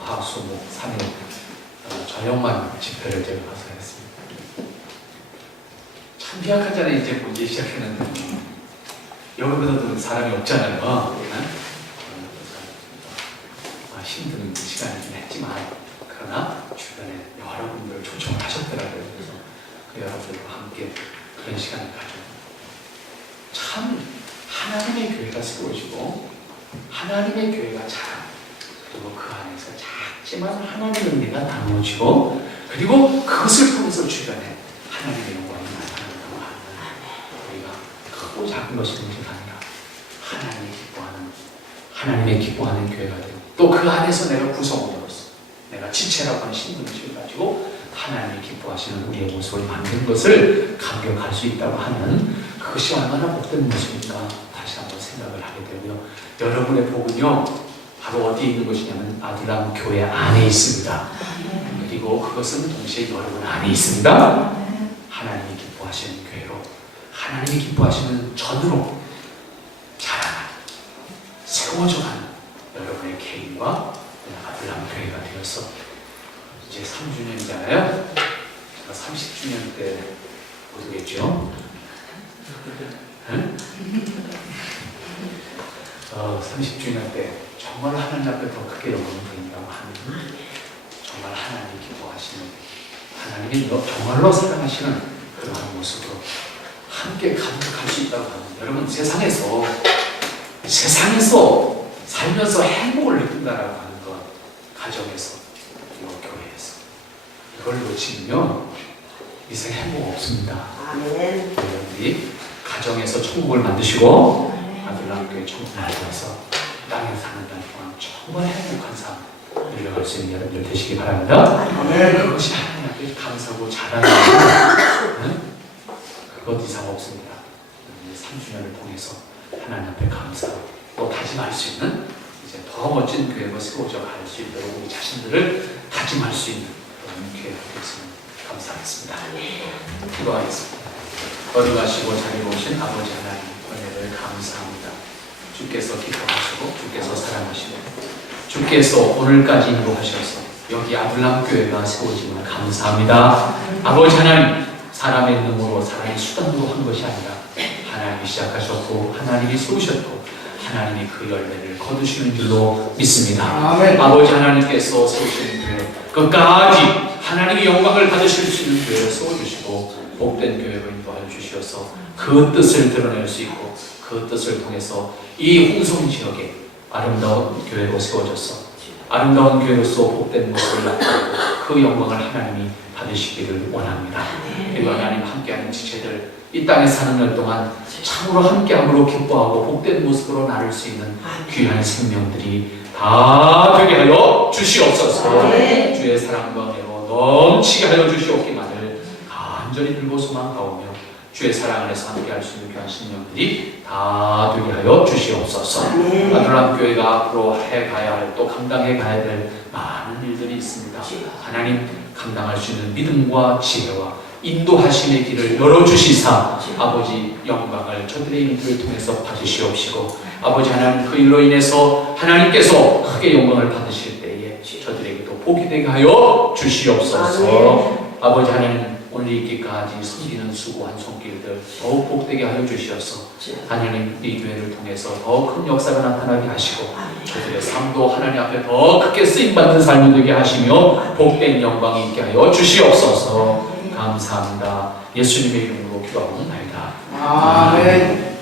화수목 3일 저녁만 집회를 제가 가서 했습니다. 참 희약하잖아요. 이제 보기 시작했는데 여기보다도 사람이 없잖아요. 힘든 시간이긴 했지만 그러나 주변에 여러분들을 초청을 하셨더라고요. 그래서 그 여러분들과 함께 그런 시간을 가지고 참 하나님의 교회가 세워지고 하나님의 교회가 자라, 그리고 그 안에서 작지만 하나님의 은혜가 나누어지고, 그리고 그것을 통해서 주변에 하나님의 영광이 나타난다고 하면 우리가 크고 작은 것이 문제가 아니라 하나님의 기뻐하는 교회가 되고, 또 그 안에서 내가 구성원으로서 내가 지체라고 하는 신분을 가지고 하나님이 기뻐하시는 우리의 모습을 만든 것을 감격할 수 있다고 하면 그것이 얼마나 복된 모습인가 다시 한번 생각을 하게 되고요. 여러분의 복은요 바로 어디에 있는 것이냐면 아들람 교회 안에 있습니다. 그리고 그것은 동시에 여러분 안에 있습니다. 하나님이 기뻐하시는 교회로, 하나님이 기뻐하시는 전으로 자라나는, 세워져가는 여러분의 개인과 아들람 교회가 되어서 이제 3주년이잖아요. 30주년 때 모르겠죠? 30주년 때 정말 하나님 앞에 더 크게 영광을 드린다고 하는, 정말 하나님이 기뻐하시는, 하나님이 정말로 사랑하시는 그러한 모습으로 함께 감격할 수 있다고 하는, 여러분 세상에서 살면서 행복을 느낀다라고 하는 것, 가정에서 그리고 교회에서 이걸 놓치면 이생 행복 없습니다. 아멘. 여러분들이 가정에서 천국을 만드시고 아들람 교회 천국을 만들어서 땅에 사는 날 동안 정말 행복한 삶 누려갈 수 있는 여러분들 되시기 바랍니다. 아멘. 그것이 하나님 앞에 감사하고 자랑하는 그것 이상 없습니다. 3주년을 통해서 하나님 앞에 감사하고 또 다짐할 수 있는, 이제 더 멋진 교회가 세워져 갈 수 있도록 우리 자신들을 다짐할 수 있는 그런 교회가 되었으면 감사하겠습니다. 기도하겠습니다. 어디 가시고 자리에 오신 아버지 하나님 은혜를 감사합니다. 주께서 기뻐하시고 주께서 사랑하시고 주께서 오늘까지 인도하셔서 여기 아들람 교회가 세워짐을 감사합니다. 아버지 하나님, 사람의 능으로 사람의 수단으로 한 것이 아니라 하나님이 시작하셨고 하나님이 세우셨고 하나님이 그 열매를 거두시는 줄로 믿습니다. 아멘. 아버지 하나님께서 세우시는 교회 끝까지 하나님의 영광을 받으실 수 있는 교회를 세워주시고 복된 교회로 인도하여 주시어서 그 뜻을 드러낼 수 있고 그 뜻을 통해서 이 홍성 지역에 아름다운 교회로 세워져서 아름다운 교회로서 복된 모습을 나타내고 그 영광을 하나님이 받으시기를 원합니다. 그리고 하나님 함께하는 지체들 이 땅에 사는 날 동안 참으로 함께함으로 기뻐하고 복된 모습으로 나눌 수 있는 귀한 생명들이 다 되게 하여 주시옵소서. 주의 사랑과 은혜로 넘치게 하여 주시옵기만을 간절히 들고 소망하오며 주의 사랑 안에서 함께할 수 있는 귀한 생명들이 다 되게 하여 주시옵소서. 아들람 교회가 앞으로 해가야 할, 또 감당해 가야 될 많은 일들이 있습니다. 하나님 감당할 수 있는 믿음과 지혜와 인도하심의 길을 열어주시사 아버지 영광을 저들의 인들을 통해서 받으시옵시고 아버지 하나님 그 일로 인해서 하나님께서 크게 영광을 받으실 때에 저들에게도 복이 되게 하여 주시옵소서. 아버지 하나님 오늘 있기까지 섬기는 수고한 손길들 더욱 복되게 하여 주시옵소서. 하나님 이 교회를 통해서 더 큰 역사가 나타나게 하시고 저들의 삶도 하나님 앞에 더 크게 쓰임받는 삶이 되게 하시며 복된 영광이 있게 하여 주시옵소서. 감사합니다. 예수님의 이름으로 기도하옵나이다. 아멘.